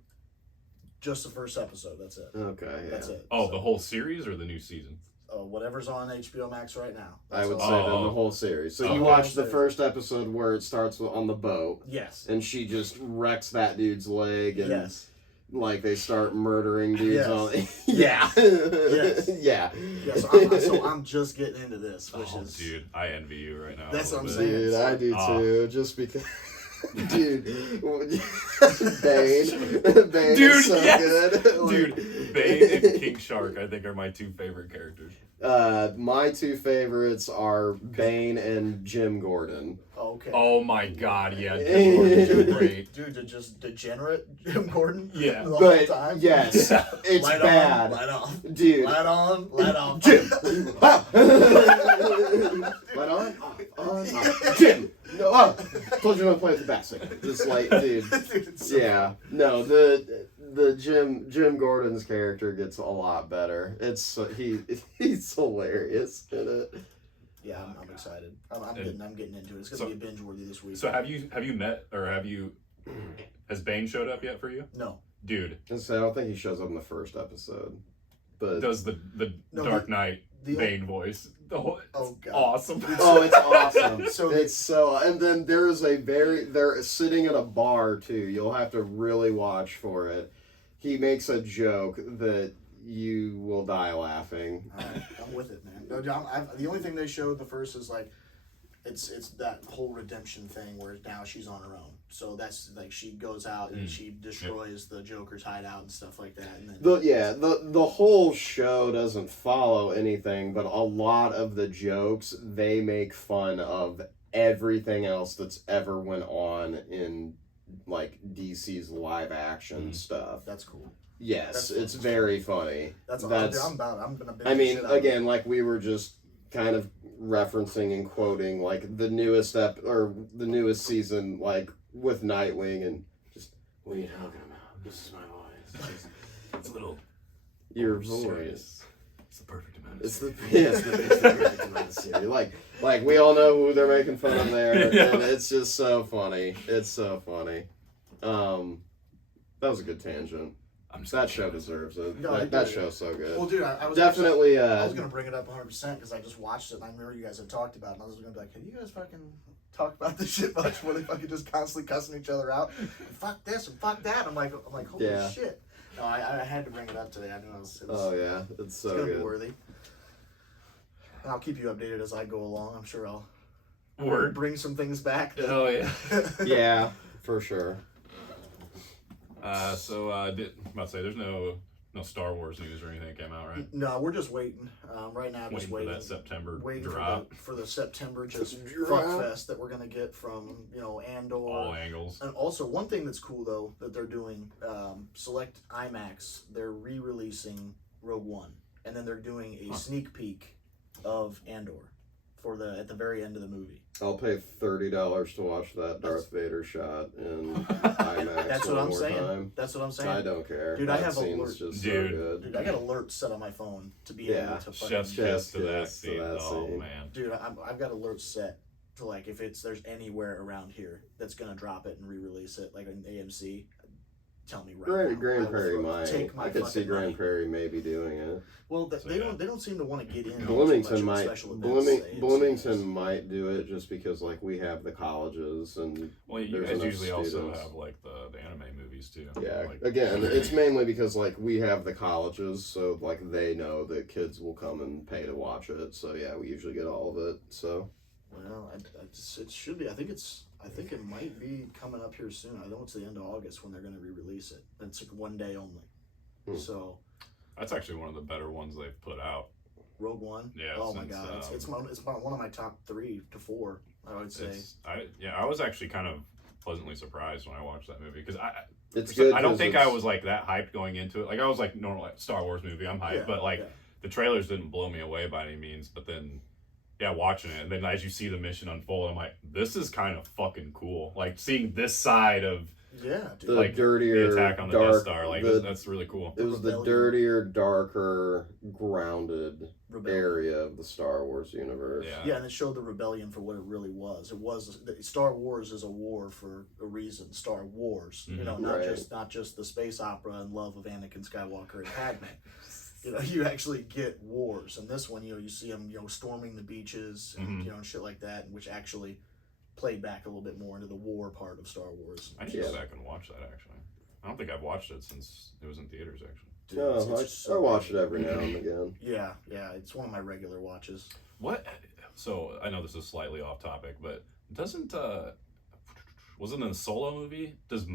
Just the first episode. That's it. Okay, yeah. That's it. Oh, So, the whole series or the new season? whatever's on HBO Max right now. I That's would all. say Oh. then the whole series. So Okay. you watch the first episode where it starts on the boat, Yes. and she just wrecks that dude's leg, and Yes. like they start murdering dudes Yes. on. Yes. Yes. Yeah. Yeah. So I'm just getting into this, which Oh, is dude, I envy you right now. That's a what I'm little bit. saying. Dude, I do Oh. too. Just because. Dude, Bane Dude, is so yes! good. Like, Dude, Bane and King Shark, I think, are my two favorite characters. my two favorites are Bane and Jim Gordon. okay. Oh my god, yeah, Jim Gordon's Dude. great. Dude, just degenerate Jim Gordon. Yeah. The whole But time. yes, it's Light bad. On, light off. Dude. Light on. Light off. Jim. Ah. Light on. Off. Jim. No. Oh. Told you not to play with the bat signal. Just like, dude. Dude, it's so Yeah. No. The Jim Gordon's character gets a lot better. It's he's hilarious in it. Yeah, I'm excited. I'm getting into it. It's gonna be a binge worthy this week. So have you met or has Bane showed up yet for you? No. Dude, And so I don't think he shows up in the first episode, but does the No, Dark Knight the- Bane voice. Oh, It's God. awesome. oh, it's awesome. So It's so, and then there's they're sitting at a bar too. You'll have to really watch for it. He makes a joke that you will die laughing. Alright, I'm with it, man. No, the only thing they showed the first is like, it's that whole redemption thing where now she's on her own. So that's like she goes out and she destroys the Joker's hideout and stuff like that. And then The whole show doesn't follow anything, but a lot of the jokes they make fun of everything else that's ever went on in like DC's live action stuff. that's cool. Yes, That's it's fun. very funny. I'm gonna binge I mean, the shit out of again, it. like we were just kind of referencing and quoting like the the newest season, like with Nightwing, and just what are you talking about? This is my voice. It's a little Your serious. voice. It's the perfect amount. It's the perfect amount of serious. Like we all know who they're making fun of there, Yeah. and it's just so funny. It's so funny. That was a good tangent. That show deserves it. No, Like, it that did. show's so good. Well, dude, I was Definitely. I was gonna bring it up 100% because I just watched it and I remember you guys had talked about it. And I was gonna be like, have you guys fucking talked about this shit much? Where they fucking just constantly cussing each other out? And fuck this and fuck that. I'm like, holy Yeah. shit. No, I had to bring it up today. I knew it was Oh yeah, it's so it's gonna good. be worthy. And I'll keep you updated as I go along. I'm sure I'll Word. bring some things back. Oh yeah. Yeah, for sure. I'm about to say there's no Star Wars news or anything that came out, right? No, we're just waiting. Right now, just Waiting for waiting. that September Waiting drop. for the September just Drop. fuck fest that we're gonna get from Andor. All angles. And also, one thing that's cool though that they're doing, select IMAX, they're re-releasing Rogue One, and then they're doing a sneak peek of Andor at the very end of the movie. I'll pay $30 to watch that Darth Vader shot in IMAX. That's one what I'm more saying. Time. That's what I'm saying. I don't care. Dude, that I have scene's alert- just Dude. so good. Dude, I got alerts set on my phone to be Yeah, able to fucking. Chef's kiss to that kiss to scene. that Oh scene. man. Dude, I've got alerts set to like if there's anywhere around here that's gonna drop it and re-release it, like an AMC. Tell me right now. Grand I will Prairie fucking take might. my I could see fucking Grand money. Prairie maybe doing it. Well, So, they yeah. don't seem to want to get in. Bloomington too much might. with special events, the AMC Bloomington does. might do it just because like we have the colleges and Well, you There's guys enough usually also students. have like the anime movies too. yeah. Like, Again, it's mainly because like we have the colleges, so like they know that kids will come and pay to watch it. So yeah, we usually get all of it. So Well, it should be. I think it might be coming up here soon. I know it's the end of August when they're going to re-release it. It's like one day only. So that's actually one of the better ones they've put out. Rogue One. Yeah, Oh my since, god, it's one of my top 3 to 4. I would say. I was actually kind of pleasantly surprised when I watched that movie because It's good. I don't 'cause think I it's- was like that hyped going into it. Like I was like normal like, Star Wars movie, I'm hyped, Yeah, but like yeah. the trailers didn't blow me away by any means. But then, yeah, watching it and then as you see the mission unfold, I'm like, this is kind of fucking cool. Like seeing this side of Yeah, dude. the like, dirtier, the attack on the dark, Death Star, like the- that's really cool. It was the Rebellion. dirtier, darker, grounded Rebellion. area of the Star Wars universe. Yeah. Yeah, and it showed the rebellion for what it really was. It was Star Wars is a war for a reason. Star Wars, you know, not Right. just the space opera and love of Anakin Skywalker and Padme. You know, you actually get wars. And this one, you know, you see them, you know, storming the beaches and you know, and shit like that, which actually played back a little bit more into the war part of Star Wars. I need to go back and watch that actually. I don't think I've watched it since it was in theaters actually. Dude, No, it's I watch it every now and again. Yeah, it's one of my regular watches. What? So I know this is slightly off topic, but doesn't wasn't in the Solo movie? Does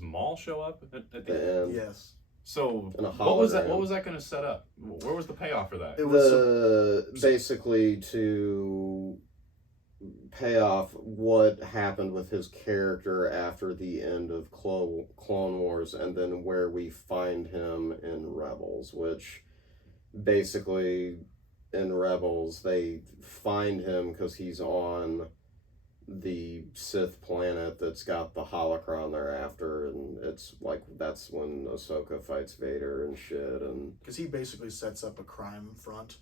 Maul show up at the end? And Yes. So In a what was that? hologram. What was that going to set up? Where was the payoff for that? It was basically to pay off what happened with his character after the end of Clone Wars, and then where we find him in Rebels, which basically in Rebels they find him because he's on the Sith planet that's got the holocron thereafter, and it's like that's when Ahsoka fights Vader and shit, and because he basically sets up a crime front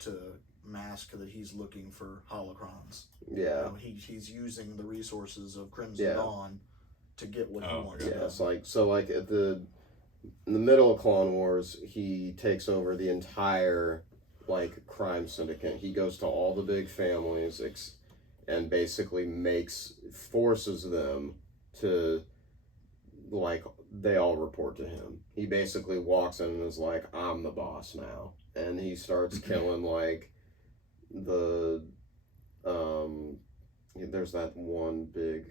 to mask that he's looking for holocrons. yeah. You know, he's using the resources of Crimson Yeah. Dawn to get what he Oh, wants. okay. Yeah, it's like in the middle of Clone Wars, he takes over the entire like crime syndicate. He goes to all the big families and basically forces them to like they all report to him. He basically walks in and is like, "I'm the boss now," and he starts killing like the there's that one big.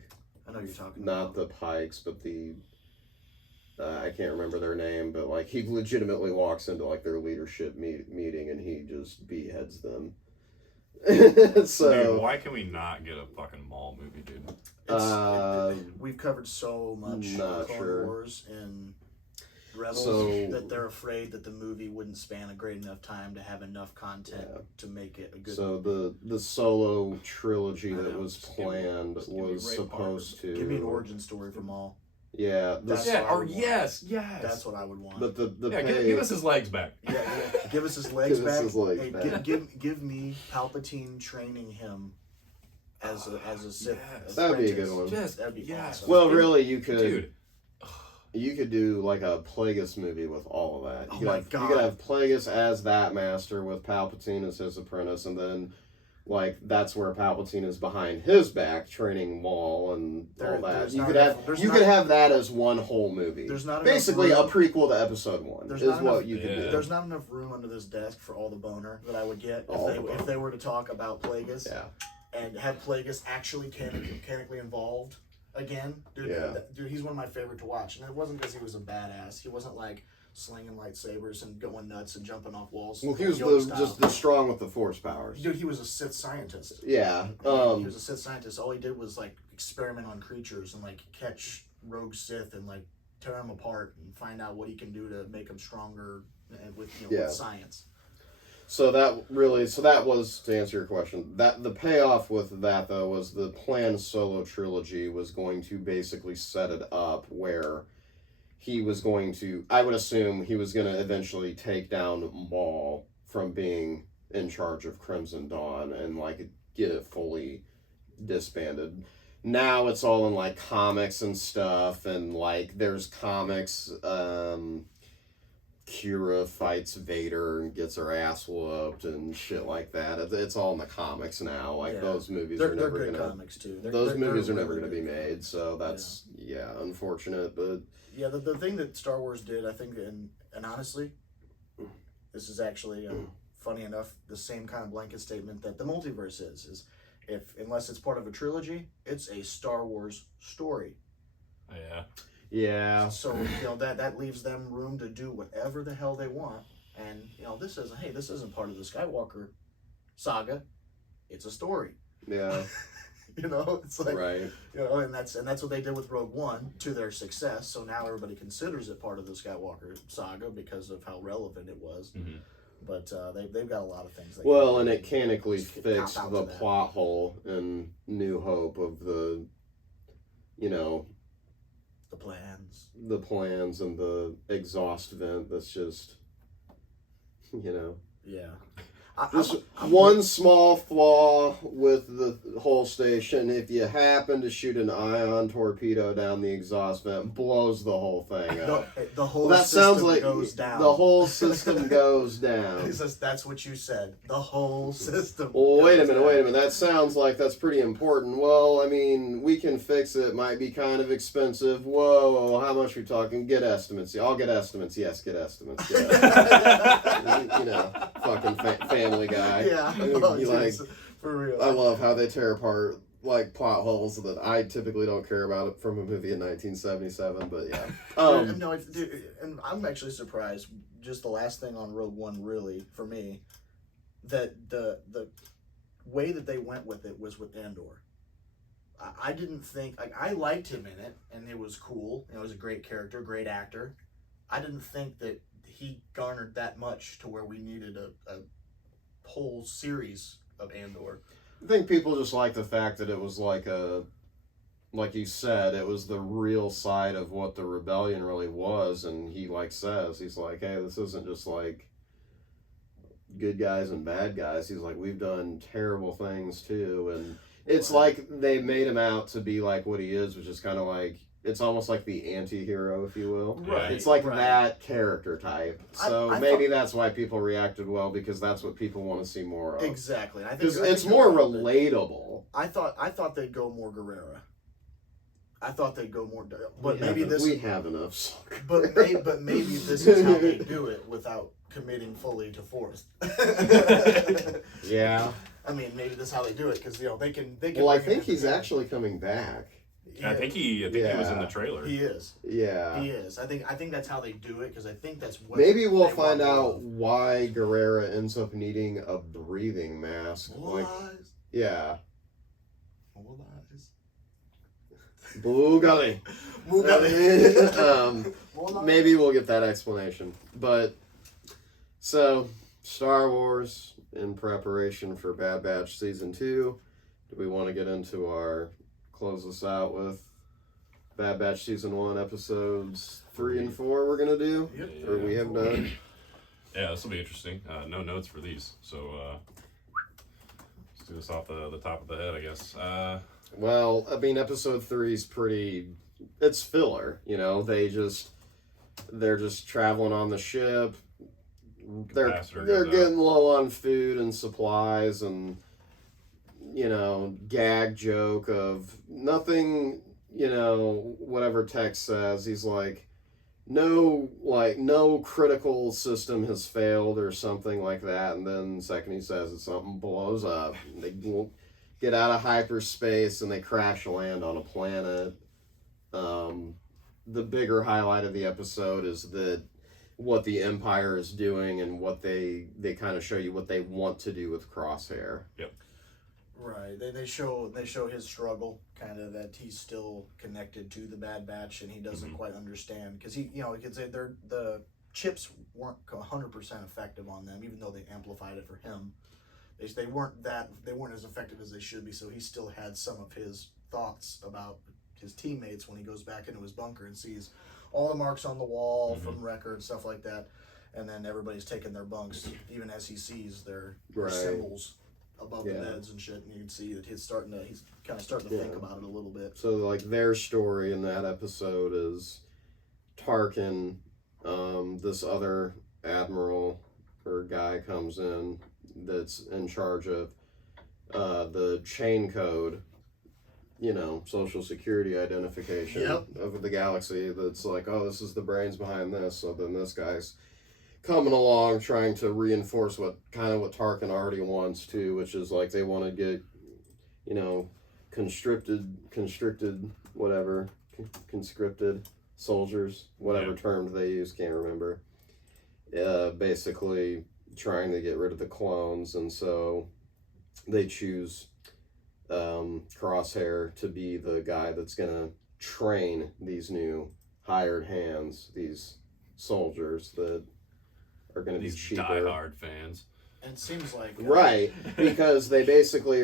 I know you're talking Not about. the Pikes, but the I can't remember their name, but like he legitimately walks into like their leadership meeting and he just beheads them. So Dude, why can we not get a fucking Maul movie, dude? We've covered so much not Clone sure. Wars and Rebels So- that they're afraid that the movie wouldn't span a great enough time to have enough content to make it a good. So the Solo trilogy I that know, was just give me- planned just give me a was great part of supposed it. to Give me an origin story from all. Yeah, That's Yeah. what I Or would want. yes. That's what I would want. but the Yeah. pay, Give us his legs back. Yeah, give us his legs Give us back. his legs Hey, back. Give me Palpatine training him as a Sith. Yes. That'd be a apprentice. good one. Just That'd be yes. awesome. well, really, you could Dude. You could do like a Plagueis movie with all of that. Oh You my could God. You could have Plagueis as that master with Palpatine as his apprentice, and then like that's where Palpatine is behind his back training Maul and all that. There's You not could enough- have there's you not- could have that as one whole movie. There's not enough basically a room. prequel to Episode 1 There's is not what enough- you could Yeah. do. There's not enough room under this desk for all the boner that I would get All the if boner. they were to talk about Plagueis Yeah. and have Plagueis actually mechanically involved again. Dude, Yeah. dude, he's one of my favorite to watch, and it wasn't because he was a badass. He wasn't like slinging lightsabers and going nuts and jumping off walls. Well, he was Yoda style. just the strong with the Force powers. Dude, he was a Sith scientist. Yeah. He was a Sith scientist. All he did was like experiment on creatures and like catch rogue Sith and like tear them apart and find out what he can do to make them stronger and with Yeah. with science. So that was to answer your question. That the payoff with that though was the planned Solo trilogy was going to basically set it up where he was going to. I would assume he was going to eventually take down Maul from being in charge of Crimson Dawn and like get it fully disbanded. Now it's all in like comics and stuff, and like there's comics. Kira fights Vader and gets her ass whooped and shit like that. It's all in the comics now. Like Yeah. those movies They're are never good gonna. comics too. Those movies are they're never really gonna be good. made. So that's unfortunate. But Yeah, the thing that Star Wars did, I think, and honestly, this is actually funny enough, the same kind of blanket statement that the multiverse is if unless it's part of a trilogy, it's a Star Wars story. Yeah. yeah, So that leaves them room to do whatever the hell they want. And this isn't part of the Skywalker saga. It's a story. yeah. You know, it's like, Right. you know, and that's what they did with Rogue One to their success. So now everybody considers it part of the Skywalker saga because of how relevant it was. Mhm. But they've got a lot of things. Well, and it canonically Just fixed cop out the to that. plot hole in New Hope of the, you know, the plans. the plans and the exhaust vent that's just, you know. Yeah. Just one small flaw with the whole station. If you happen to shoot an ion torpedo down the exhaust vent, blows the whole thing up. The whole That system sounds like goes down. the whole system goes down. He says, that's what you said. The whole system. Well, wait a goes minute. down. That sounds like that's pretty important. Well, I mean, we can fix it. Might be kind of expensive. Whoa, how much are we talking? Get estimates. I'll get estimates. Yes, get estimates. Get estimates. You know, fucking Family Guy. Yeah. You Oh, like, geez. For real. I love how they tear apart like plot holes that I typically don't care about it from a movie in 1977. But yeah. No, dude, and I'm actually surprised. Just the last thing on Rogue One, really, for me, that the way that they went with it was with Andor. I didn't think I liked him in it, and it was cool. It was a great character, great actor. I didn't think that he garnered that much to where we needed a whole series of Andor. I think people just like the fact that it was like you said, it was the real side of what the rebellion really was, and he says, he's like, hey, this isn't just like good guys and bad guys. He's like, we've done terrible things too, and it's like they made him out to be like what he is, which is kind of like, it's almost like the anti-hero, if you will. Right. It's like right. that character type. So I maybe thought, that's why people reacted well, because that's what people want to see more of. exactly. I think Because I it's think more you're right. relatable. I thought they'd go more Guerrera. I thought they'd go more, but We maybe have- this. we have enough soccer. But maybe this is how they do it without committing fully to fourth. Yeah. I mean, maybe this is how they do it because they can. Well, I bring it think in he's together. actually coming back. I think he was in Yeah. the trailer. He is. Yeah. He is. I think that's how they do it because I think that's what. Maybe we'll they find want to out do. why Guerrera ends up needing a breathing mask. More Like, lies. yeah. More lies. Bugatti. More lies. More lies. Maybe we'll get that explanation. But, so, Star Wars in preparation for Bad Batch Season 2. Do we want to get into close this out with Bad Batch Season 1 episodes 3 and 4 we're going to do? Yep. Or we have done? Yeah, this will be interesting. No notes for these, so let's do this off the top of the head, I guess. Well, I mean, episode 3 is it's filler, you know. They're just traveling on the ship. They're Capacitor goes getting low on food and supplies, and you know, gag joke of nothing, you know, whatever Tex says. He's like, no critical system has failed or something like that, and then the second he says it, something blows up. They won't get out of hyperspace and they crash land on a planet. The bigger highlight of the episode is that what the Empire is doing and what they kind of show you what they want to do with Crosshair. Right. They show his struggle, kind of that he's still connected to the Bad Batch and he doesn't Mhm. quite understand because the chips weren't 100% effective on them, even though they amplified it for him. They weren't as effective as they should be. So he still had some of his thoughts about his teammates when he goes back into his bunker and sees all the marks on the wall from Wrecker and stuff like that. And then everybody's taking their bunks, even as he sees their Right. symbols above Yeah. the beds and shit, and you can see that he's kind of starting to think Yeah. about it a little bit. So like their story in that episode is Tarkin, this other admiral or guy comes in that's in charge of the chain code, you know, social security identification Yep. of the galaxy. That's like, oh, this is the brains behind this. So then this guy's coming along trying to reinforce what Tarkin already wants to, which is like they want to get, you know, conscripted whatever, conscripted soldiers, whatever Yeah. term they use, can't remember. Basically trying to get rid of the clones, and so they choose Crosshair to be the guy that's gonna train these new hired hands, these soldiers that are gonna be These cheaper. diehard fans. And it seems like Right, because they basically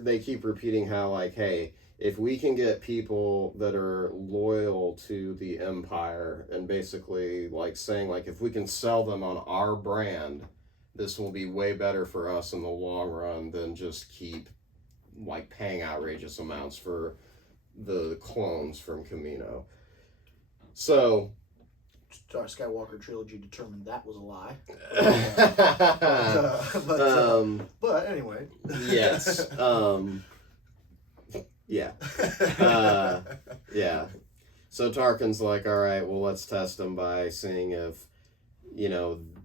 they keep repeating how, like, hey, if we can get people that are loyal to the Empire, and basically like saying, like, if we can sell them on our brand, this will be way better for us in the long run than just keep like paying outrageous amounts for the clones from Kamino. So our Skywalker trilogy determined that was a lie. But anyway. Yes. Yeah. Yeah. So Tarkin's like, all right, well, let's test them by seeing if,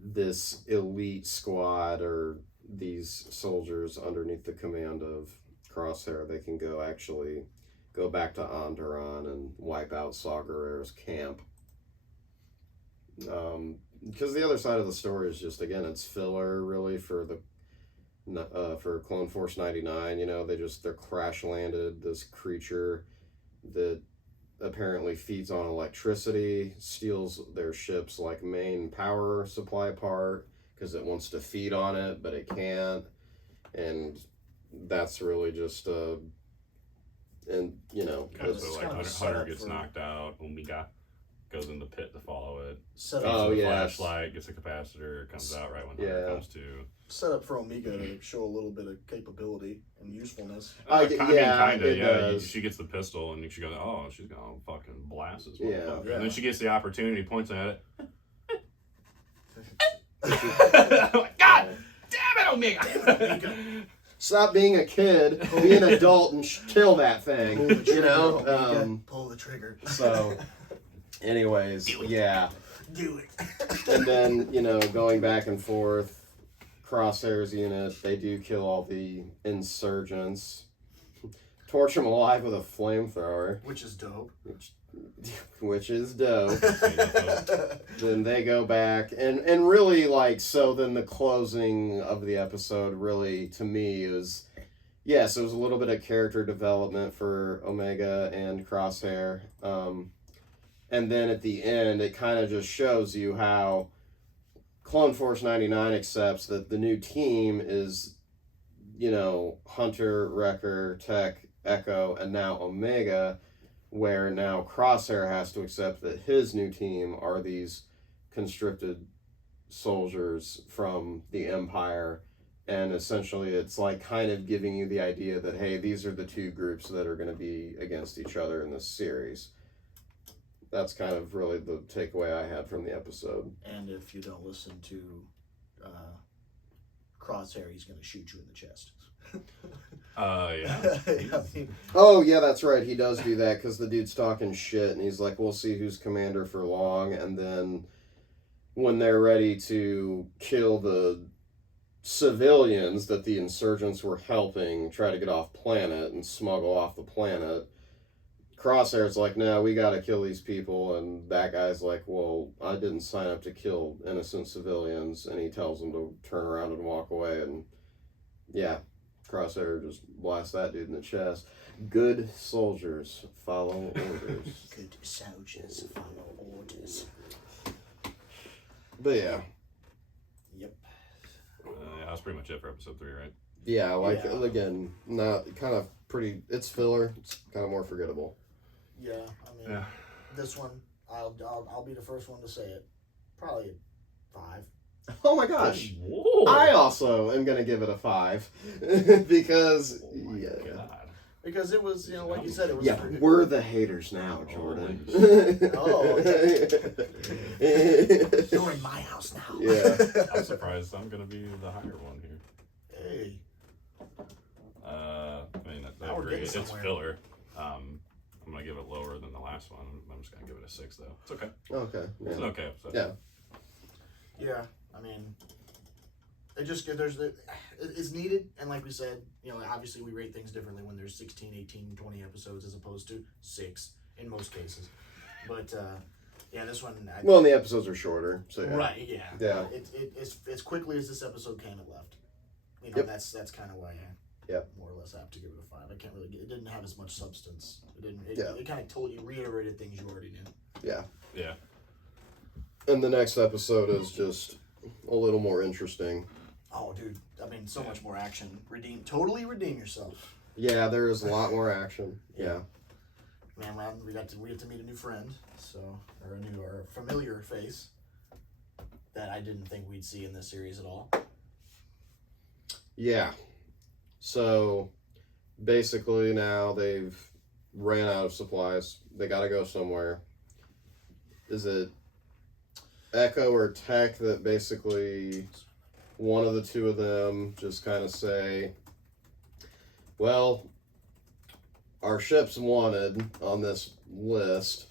this elite squad or these soldiers underneath the command of Crosshair, they can go back to Onderon and wipe out Saw Gerrera's camp. Because the other side of the story is just, again, it's filler really for Clone Force 99. They're crash landed this creature that apparently feeds on electricity, steals their ship's like main power supply part because it wants to feed on it, but it can't. And that's really just So It's like kind of a Hunter setup gets for- knocked out, Omega goes in the pit to follow it. set Feeds up, the yeah. flashlight, gets a capacitor, comes out right when Hunter Yeah. comes to. set up for Omega to show a little bit of capability and usefulness. It Yeah. does. She gets the pistol and she goes, oh, she's gonna fucking blast this Yeah. motherfucker. Yeah. And then she gets the opportunity, points at it. God damn it, Omega! Stop being a kid, be an adult, and kill that thing. Pull the trigger, Omega. Pull the trigger. So, anyways, yeah. Do it. And then, going back and forth, Crosshair's unit, they do kill all the insurgents, torch them alive with a flamethrower, Which is dope. which is dope. Then they go back, and really, like, so then the closing of the episode really, to me, is, yes, it was a little bit of character development for Omega and Crosshair. And then at the end, it kind of just shows you how Clone Force 99 accepts that the new team is, Hunter, Wrecker, Tech, Echo, and now Omega, where now Crosshair has to accept that his new team are these conscripted soldiers from the Empire. And essentially, it's like kind of giving you the idea that, hey, these are the two groups that are going to be against each other in this series. That's kind of really the takeaway I had from the episode. And if you don't listen to Crosshair, he's going to shoot you in the chest. Yeah. I mean, Oh, yeah, that's right. He does do that because the dude's talking shit, and he's like, we'll see who's commander for long. And then when they're ready to kill the civilians that the insurgents were helping try to get off planet and smuggle off the planet, Crosshair's like, no, we gotta kill these people. And that guy's like, well, I didn't sign up to kill innocent civilians. And he tells them to turn around and walk away. And yeah, Crosshair just blasts that dude in the chest. Good soldiers follow orders. good soldiers follow orders. But yeah. Yep. That was pretty much it for episode 3, right? Yeah, like, Yeah. again, not kind of pretty, it's filler. It's kind of more forgettable. Yeah, I mean, Yeah. this one, I'll be the first one to say it. Probably a 5. Oh my gosh. Whoa. I also am going to give it a 5 because, Oh my yeah. God. Because it was, like you said, it was. Yeah, we're the haters now, Jordan. Oh. You're in my house now. Yeah. I'm surprised I'm going to be the higher one here. Hey. I mean, I Now we're agree. getting It's somewhere. filler. I'm going to give it lower than the last one. I'm just going to give it a 6, though. It's okay. Okay. It's an Yeah. okay episode. Yeah. Yeah, I mean, it's needed, and like we said, obviously we rate things differently when there's 16, 18, 20 episodes as opposed to 6 in most cases. But yeah, this one. Well, and the episodes are shorter, so yeah. Right, yeah. Yeah. It's as quickly as this episode came, it left. Yep. That's kind of why. Yep. More or less apt to give it a 5. I can't really get. It didn't have as much substance. It didn't. Yeah. It kind of told you, reiterated things you already knew. Yeah. Yeah. And the next episode is just a little more interesting. Oh, dude. I mean, so much more action. Totally redeem yourself. Yeah, there is a lot more action. Yeah. Man, we got to meet a new friend, or a familiar face that I didn't think we'd see in this series at all. Yeah. So basically now they've ran out of supplies. They got to go somewhere. Is it Echo or Tech that basically one of the two of them just kind of say, well, our ship's wanted on this list.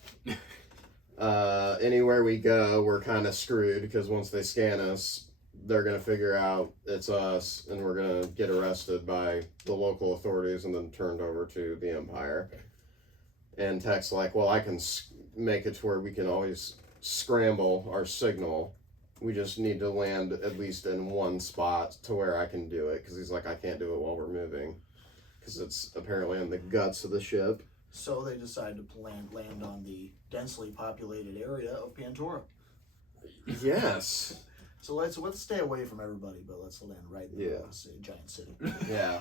Anywhere we go, we're kind of screwed because once they scan us, they're going to figure out it's us and we're going to get arrested by the local authorities and then turned over to the Empire. And Tech's like, well, I can make it to where we can always scramble our signal. We just need to land at least in one spot to where I can do it. Because he's like, I can't do it while we're moving. Because it's apparently in the guts of the ship. So they decided to land on the densely populated area of Pandora. Yes. So let's stay away from everybody, but let's land right in the giant city. Yeah.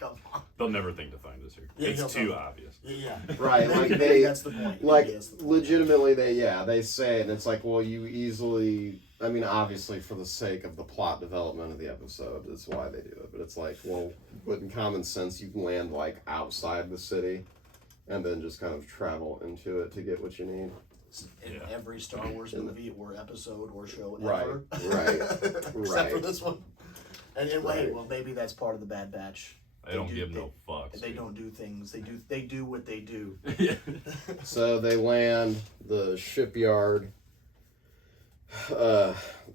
Come on. They'll never think to find us here. Yeah, It's too obvious. Yeah. Right, like Maybe that's the point. Like, Maybe that's the point. legitimately, they say it, and it's like, well, you easily, I mean, obviously for the sake of the plot development of the episode, that's why they do it, but it's like, well, but in common sense, you can land, like, outside the city, and then just kind of travel into it to get what you need. In every Star Wars movie or episode or show Right, ever. right, Except for this one. And Right. well, maybe that's part of the Bad Batch. They don't give no fucks. They don't do things. They do what they do. Yeah. So they land, the shipyard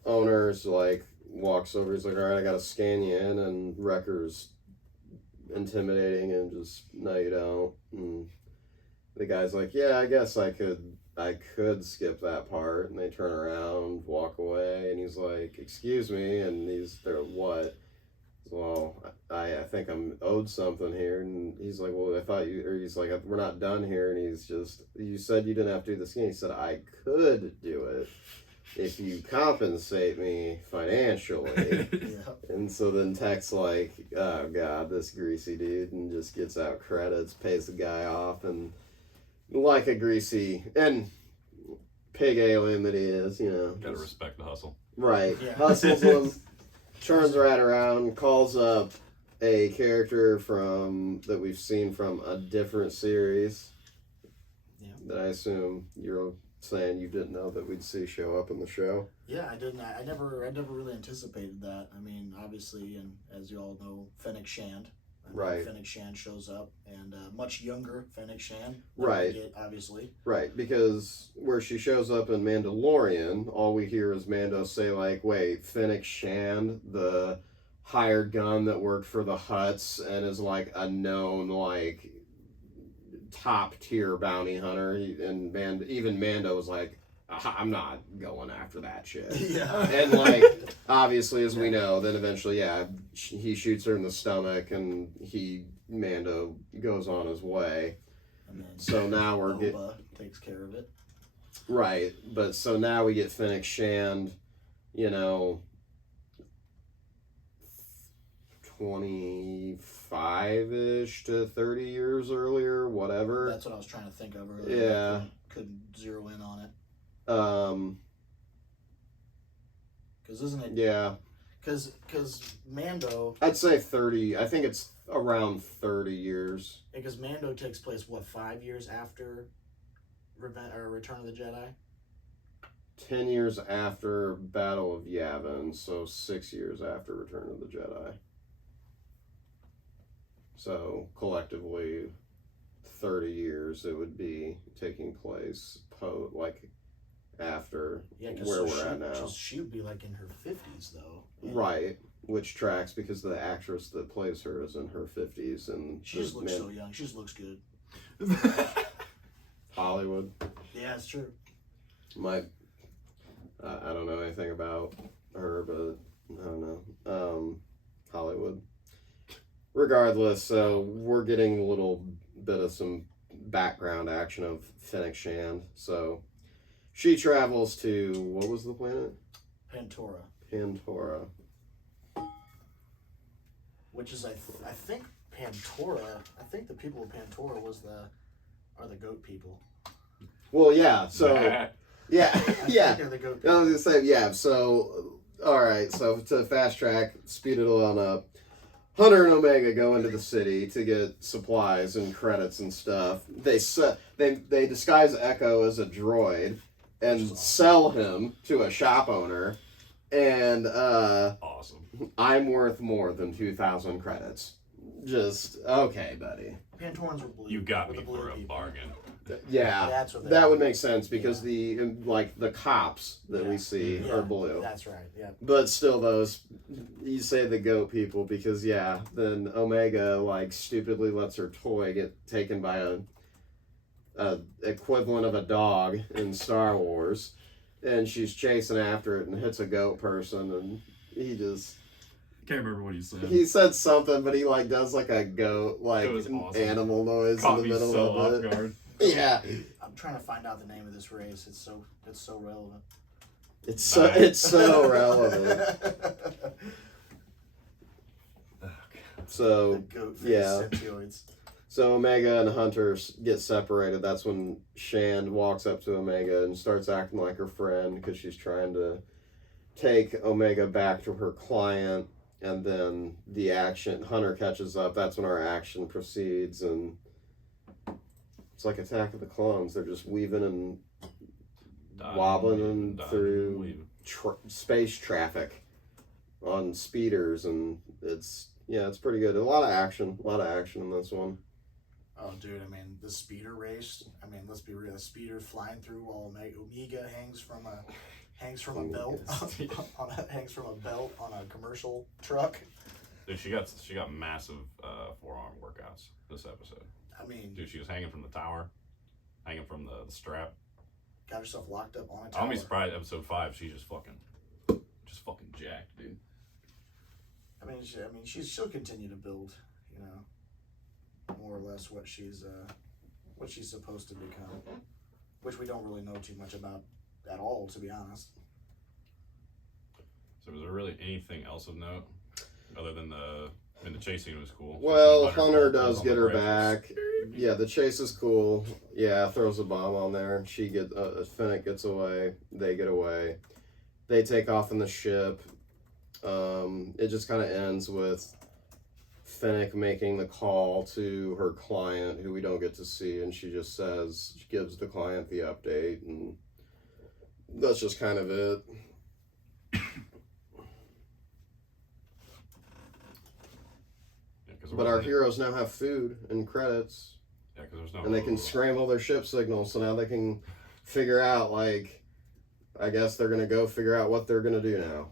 owner's like, walks over, he's like, all right, I gotta scan you in, and Wrecker's intimidating and just, no you don't. And the guy's like, yeah, I guess I could skip that part. And they turn around, walk away, and he's like, excuse me, and they're what? Well, I think I'm owed something here. And he's like, well, he's like, we're not done here. And he's just, you said you didn't have to do this again. He said, I could do it if you compensate me financially. Yeah. And so then Tech's like, oh god, this greasy dude, and just gets out credits, pays the guy off, and like a greasy and pig alien that he is, you know. Gotta respect the hustle. Right. Yeah. Hustles him, turns right around, calls up a character that we've seen from a different series. Yeah. That I assume you're saying you didn't know that we'd see show up in the show. Yeah, I didn't. I never really anticipated that. I mean, obviously, and as you all know, Fennec Shand. Right. Fennec Shand shows up, and much younger Fennec Shand. Right. Obviously. Right, because where she shows up in Mandalorian, all we hear is Mando say, like, wait, Fennec Shand, the hired gun that worked for the Hutts and is, like, a known, like, top-tier bounty hunter. Even Mando was like, I'm not going after that shit. Yeah. And, like, obviously, as we know, then eventually, yeah, he shoots her in the stomach, and Mando goes on his way. And then So now we're Boba takes care of it. Right, but so now we get Fennec Shand, 25-ish to 30 years earlier, whatever. That's what I was trying to think of earlier. Yeah. Couldn't zero in on it. Because isn't it? Yeah. Because Mando. I'd say 30. I think it's around 30 years. Because Mando takes place 5 years after Return of the Jedi. 10 years after Battle of Yavin, so 6 years after Return of the Jedi. So collectively, 30 years it would be taking place after where we're at now. She would be like in her 50s though. Right, which tracks because the actress that plays her is in her 50s, and She just looks so young. She just looks good. Hollywood. Yeah, it's true. I don't know anything about her, but I don't know. Hollywood. regardless, so we're getting a little bit of some background action of Fennec Shand. So she travels to, what was the planet? Pantora. Pantora. Which is, I think Pantora, I think the people of Pantora are the goat people. Well, yeah, so, yeah, I yeah. think they're the goat I people. was gonna say, yeah, so, alright, so to fast track, speed it on up, Hunter and Omega go into the city to get supplies and credits and stuff. They disguise Echo as a droid and Which is awesome. sell him to a shop owner, and Awesome. I'm worth more than 2,000 credits. Just, okay, buddy. Pantorans were blue. You got were me the blue for a people. bargain. Yeah, That's what they that are. would make sense because the cops that we see Yeah, are blue. That's right. Yeah. But still, those, you say the goat people because, yeah, then Omega, like, stupidly lets her toy get taken by a equivalent of a dog in Star Wars, and she's chasing after it and hits a goat person, and he just, Can't remember what he said. he said something, but he, like, does, like, a goat, like, It was awesome. animal noise Caught in the me middle so of off it. guard. Yeah, I'm trying to find out the name of this race. It's so relevant. it's so relevant. So, Goat yeah. Symbioids. So Omega and Hunter get separated. That's when Shand walks up to Omega and starts acting like her friend because she's trying to take Omega back to her client. And then the action, Hunter catches up. That's when our action proceeds. And it's like Attack of the Clones. They're just weaving and wobbling through space traffic on speeders. And it's pretty good. A lot of action in this one. Oh, dude! I mean, the speeder race. I mean, let's be real. The speeder flying through while Omega hangs from a belt hangs from a belt on a commercial truck. Dude, she got massive forearm workouts this episode. I mean, Dude, she was hanging from the tower, hanging from the strap. got herself locked up on a tower. I'll be surprised. Episode 5, she's just fucking jacked, dude. I mean, she'll continue to build. You know, more or less what she's supposed to become, which we don't really know too much about at all, to be honest. So was there really anything else of note other than the chase scene was cool? Well, Especially Hunter pulls does on get the her branches. back. Yeah, the chase is cool. Yeah, throws a bomb on there. Fennec gets away. They get away. They take off in the ship. It just kind of ends with Fennec making the call to her client, who we don't get to see, and she gives the client the update, and that's just kind of it. But our heroes now have food and credits. Yeah, because there's no. And they can scramble their ship signals, so now they can figure out, like, I guess they're going to go figure out what they're going to do now.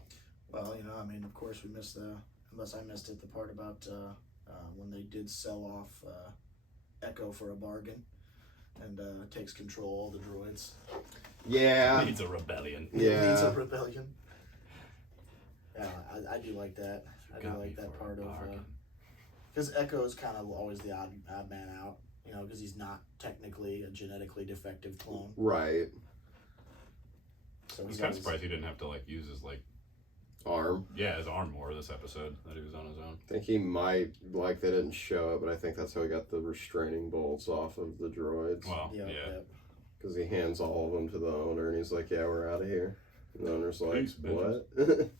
Well, you know, I mean, of course we missed unless I missed it, the part about when they did sell off Echo for a bargain and takes control of all the droids. Yeah. Needs a rebellion. Yeah. Needs a rebellion. Yeah, I do like that. I do like that part of... Because Echo is kind of always the odd man out, you know, because he's not technically a genetically defective clone. Right. So I'm he's kind of always... surprised he didn't have to, like, use his, like... Arm. Yeah, his arm more this episode, that he was on his own. I think he might, like, they didn't show it, but I think that's how he got the restraining bolts off of the droids. Well, Yeah. Because he hands all of them to the owner, and he's like, yeah, we're out of here. And the owner's like, Peace, bitches. what?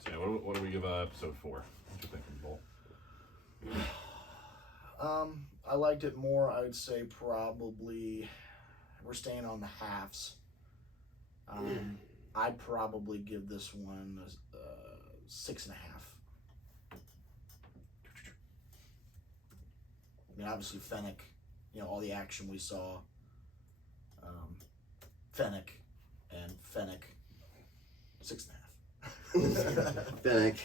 So yeah, what do we give episode 4? What you think of Bolt? I liked it more. I would say probably we're staying on the halves. I'd probably give this one 6.5. I mean, obviously Fennec, you know, all the action we saw. Fennec, 6.5. Fennec.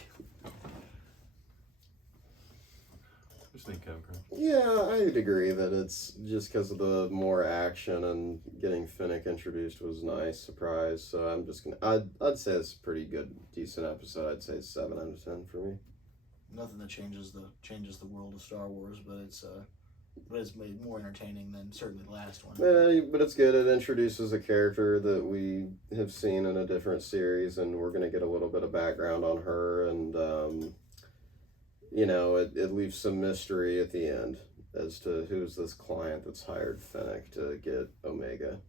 Just think Kevin Crunch. Yeah, I'd agree that it's just because of the more action and getting Finnick introduced was a nice surprise. So I'm just gonna. I'd say it's a pretty good, decent episode. I'd say 7 out of 10 for me. Nothing that changes the world of Star Wars, but it's made more entertaining than certainly the last one. But it's good. It introduces a character that we have seen in a different series, and we're gonna get a little bit of background on her, and it leaves some mystery at the end as to who's this client that's hired Fennec to get Omega.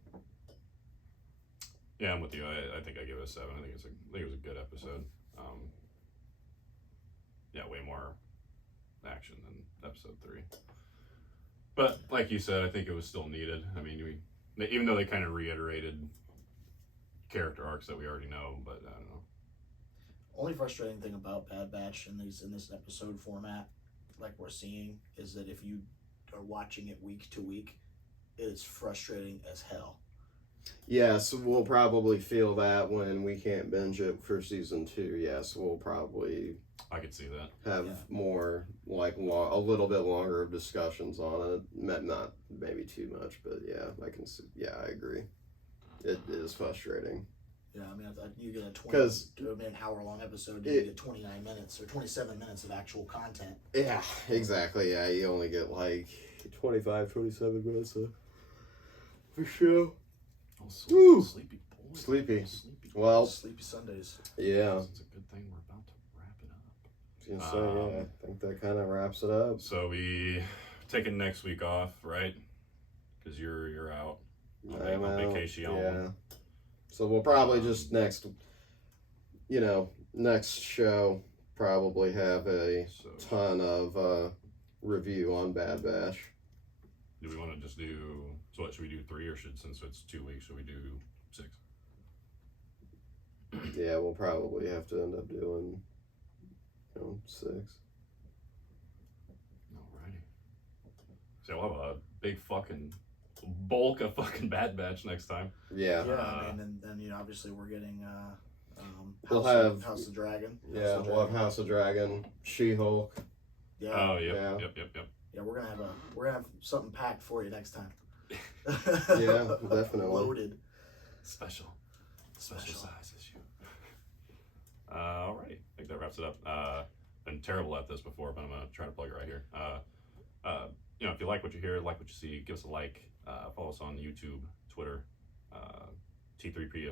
Yeah, I'm with you. I think I give it a 7. I think it was a good episode. Way more action than episode 3. But like you said, I think it was still needed. I mean, even though they kind of reiterated character arcs that we already know, but I don't know. Only frustrating thing about Bad Batch in this episode format, like we're seeing, is that if you are watching it week to week, it is frustrating as hell. Yes, we'll probably feel that when we can't binge it for season 2. Yes, we'll probably. I could see that. Have more, a little bit longer of discussions on it. Not maybe too much, but yeah, I can see. Yeah, I agree. It is frustrating. Yeah, I mean, you get an hour-long episode, you get 29 minutes or 27 minutes of actual content. Yeah, exactly. Yeah, you only get 25, 27 minutes for show. Oh, Woo! Sleepy boy. Sleepy. Sleepy. Well, Sleepy Sundays. Yeah. It's a good thing we're about to wrap it up. I was gonna say, yeah, I think that kind of wraps it up. So we taking next week off, right? Because you're out on vacation. Yeah. So we'll probably just next show probably have a ton of review on Bad Batch. Do we want to just do? So what should we do? 3 or since it's 2 weeks, should we do 6? Yeah, we'll probably have to end up doing 6. Alrighty. So we'll have a big fucking bulk of fucking Bad Batch next time. Yeah. Yeah, I mean, and then obviously we're getting We'll have House of Dragon. We'll have House of Dragon, She-Hulk. Yeah. Oh Yeah. Yep. Yeah, we're gonna have something packed for you next time. Yeah, definitely. Loaded. Special size issue. Alrighty, I think that wraps it up. Been terrible at this before, but I'm gonna try to plug it right here. If you like what you hear, like what you see, give us a like. Follow us on YouTube, Twitter, T3P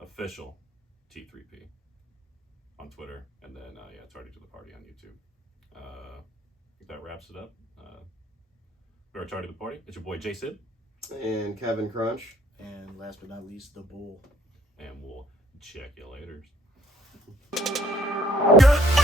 official T3P on Twitter, and then Tardy to the Party on YouTube. I think that wraps it up. We're Tardy to the Party. It's your boy J Sid And Kevin Crunch. And last but not least, the Bull. and we'll check you later. Yeah.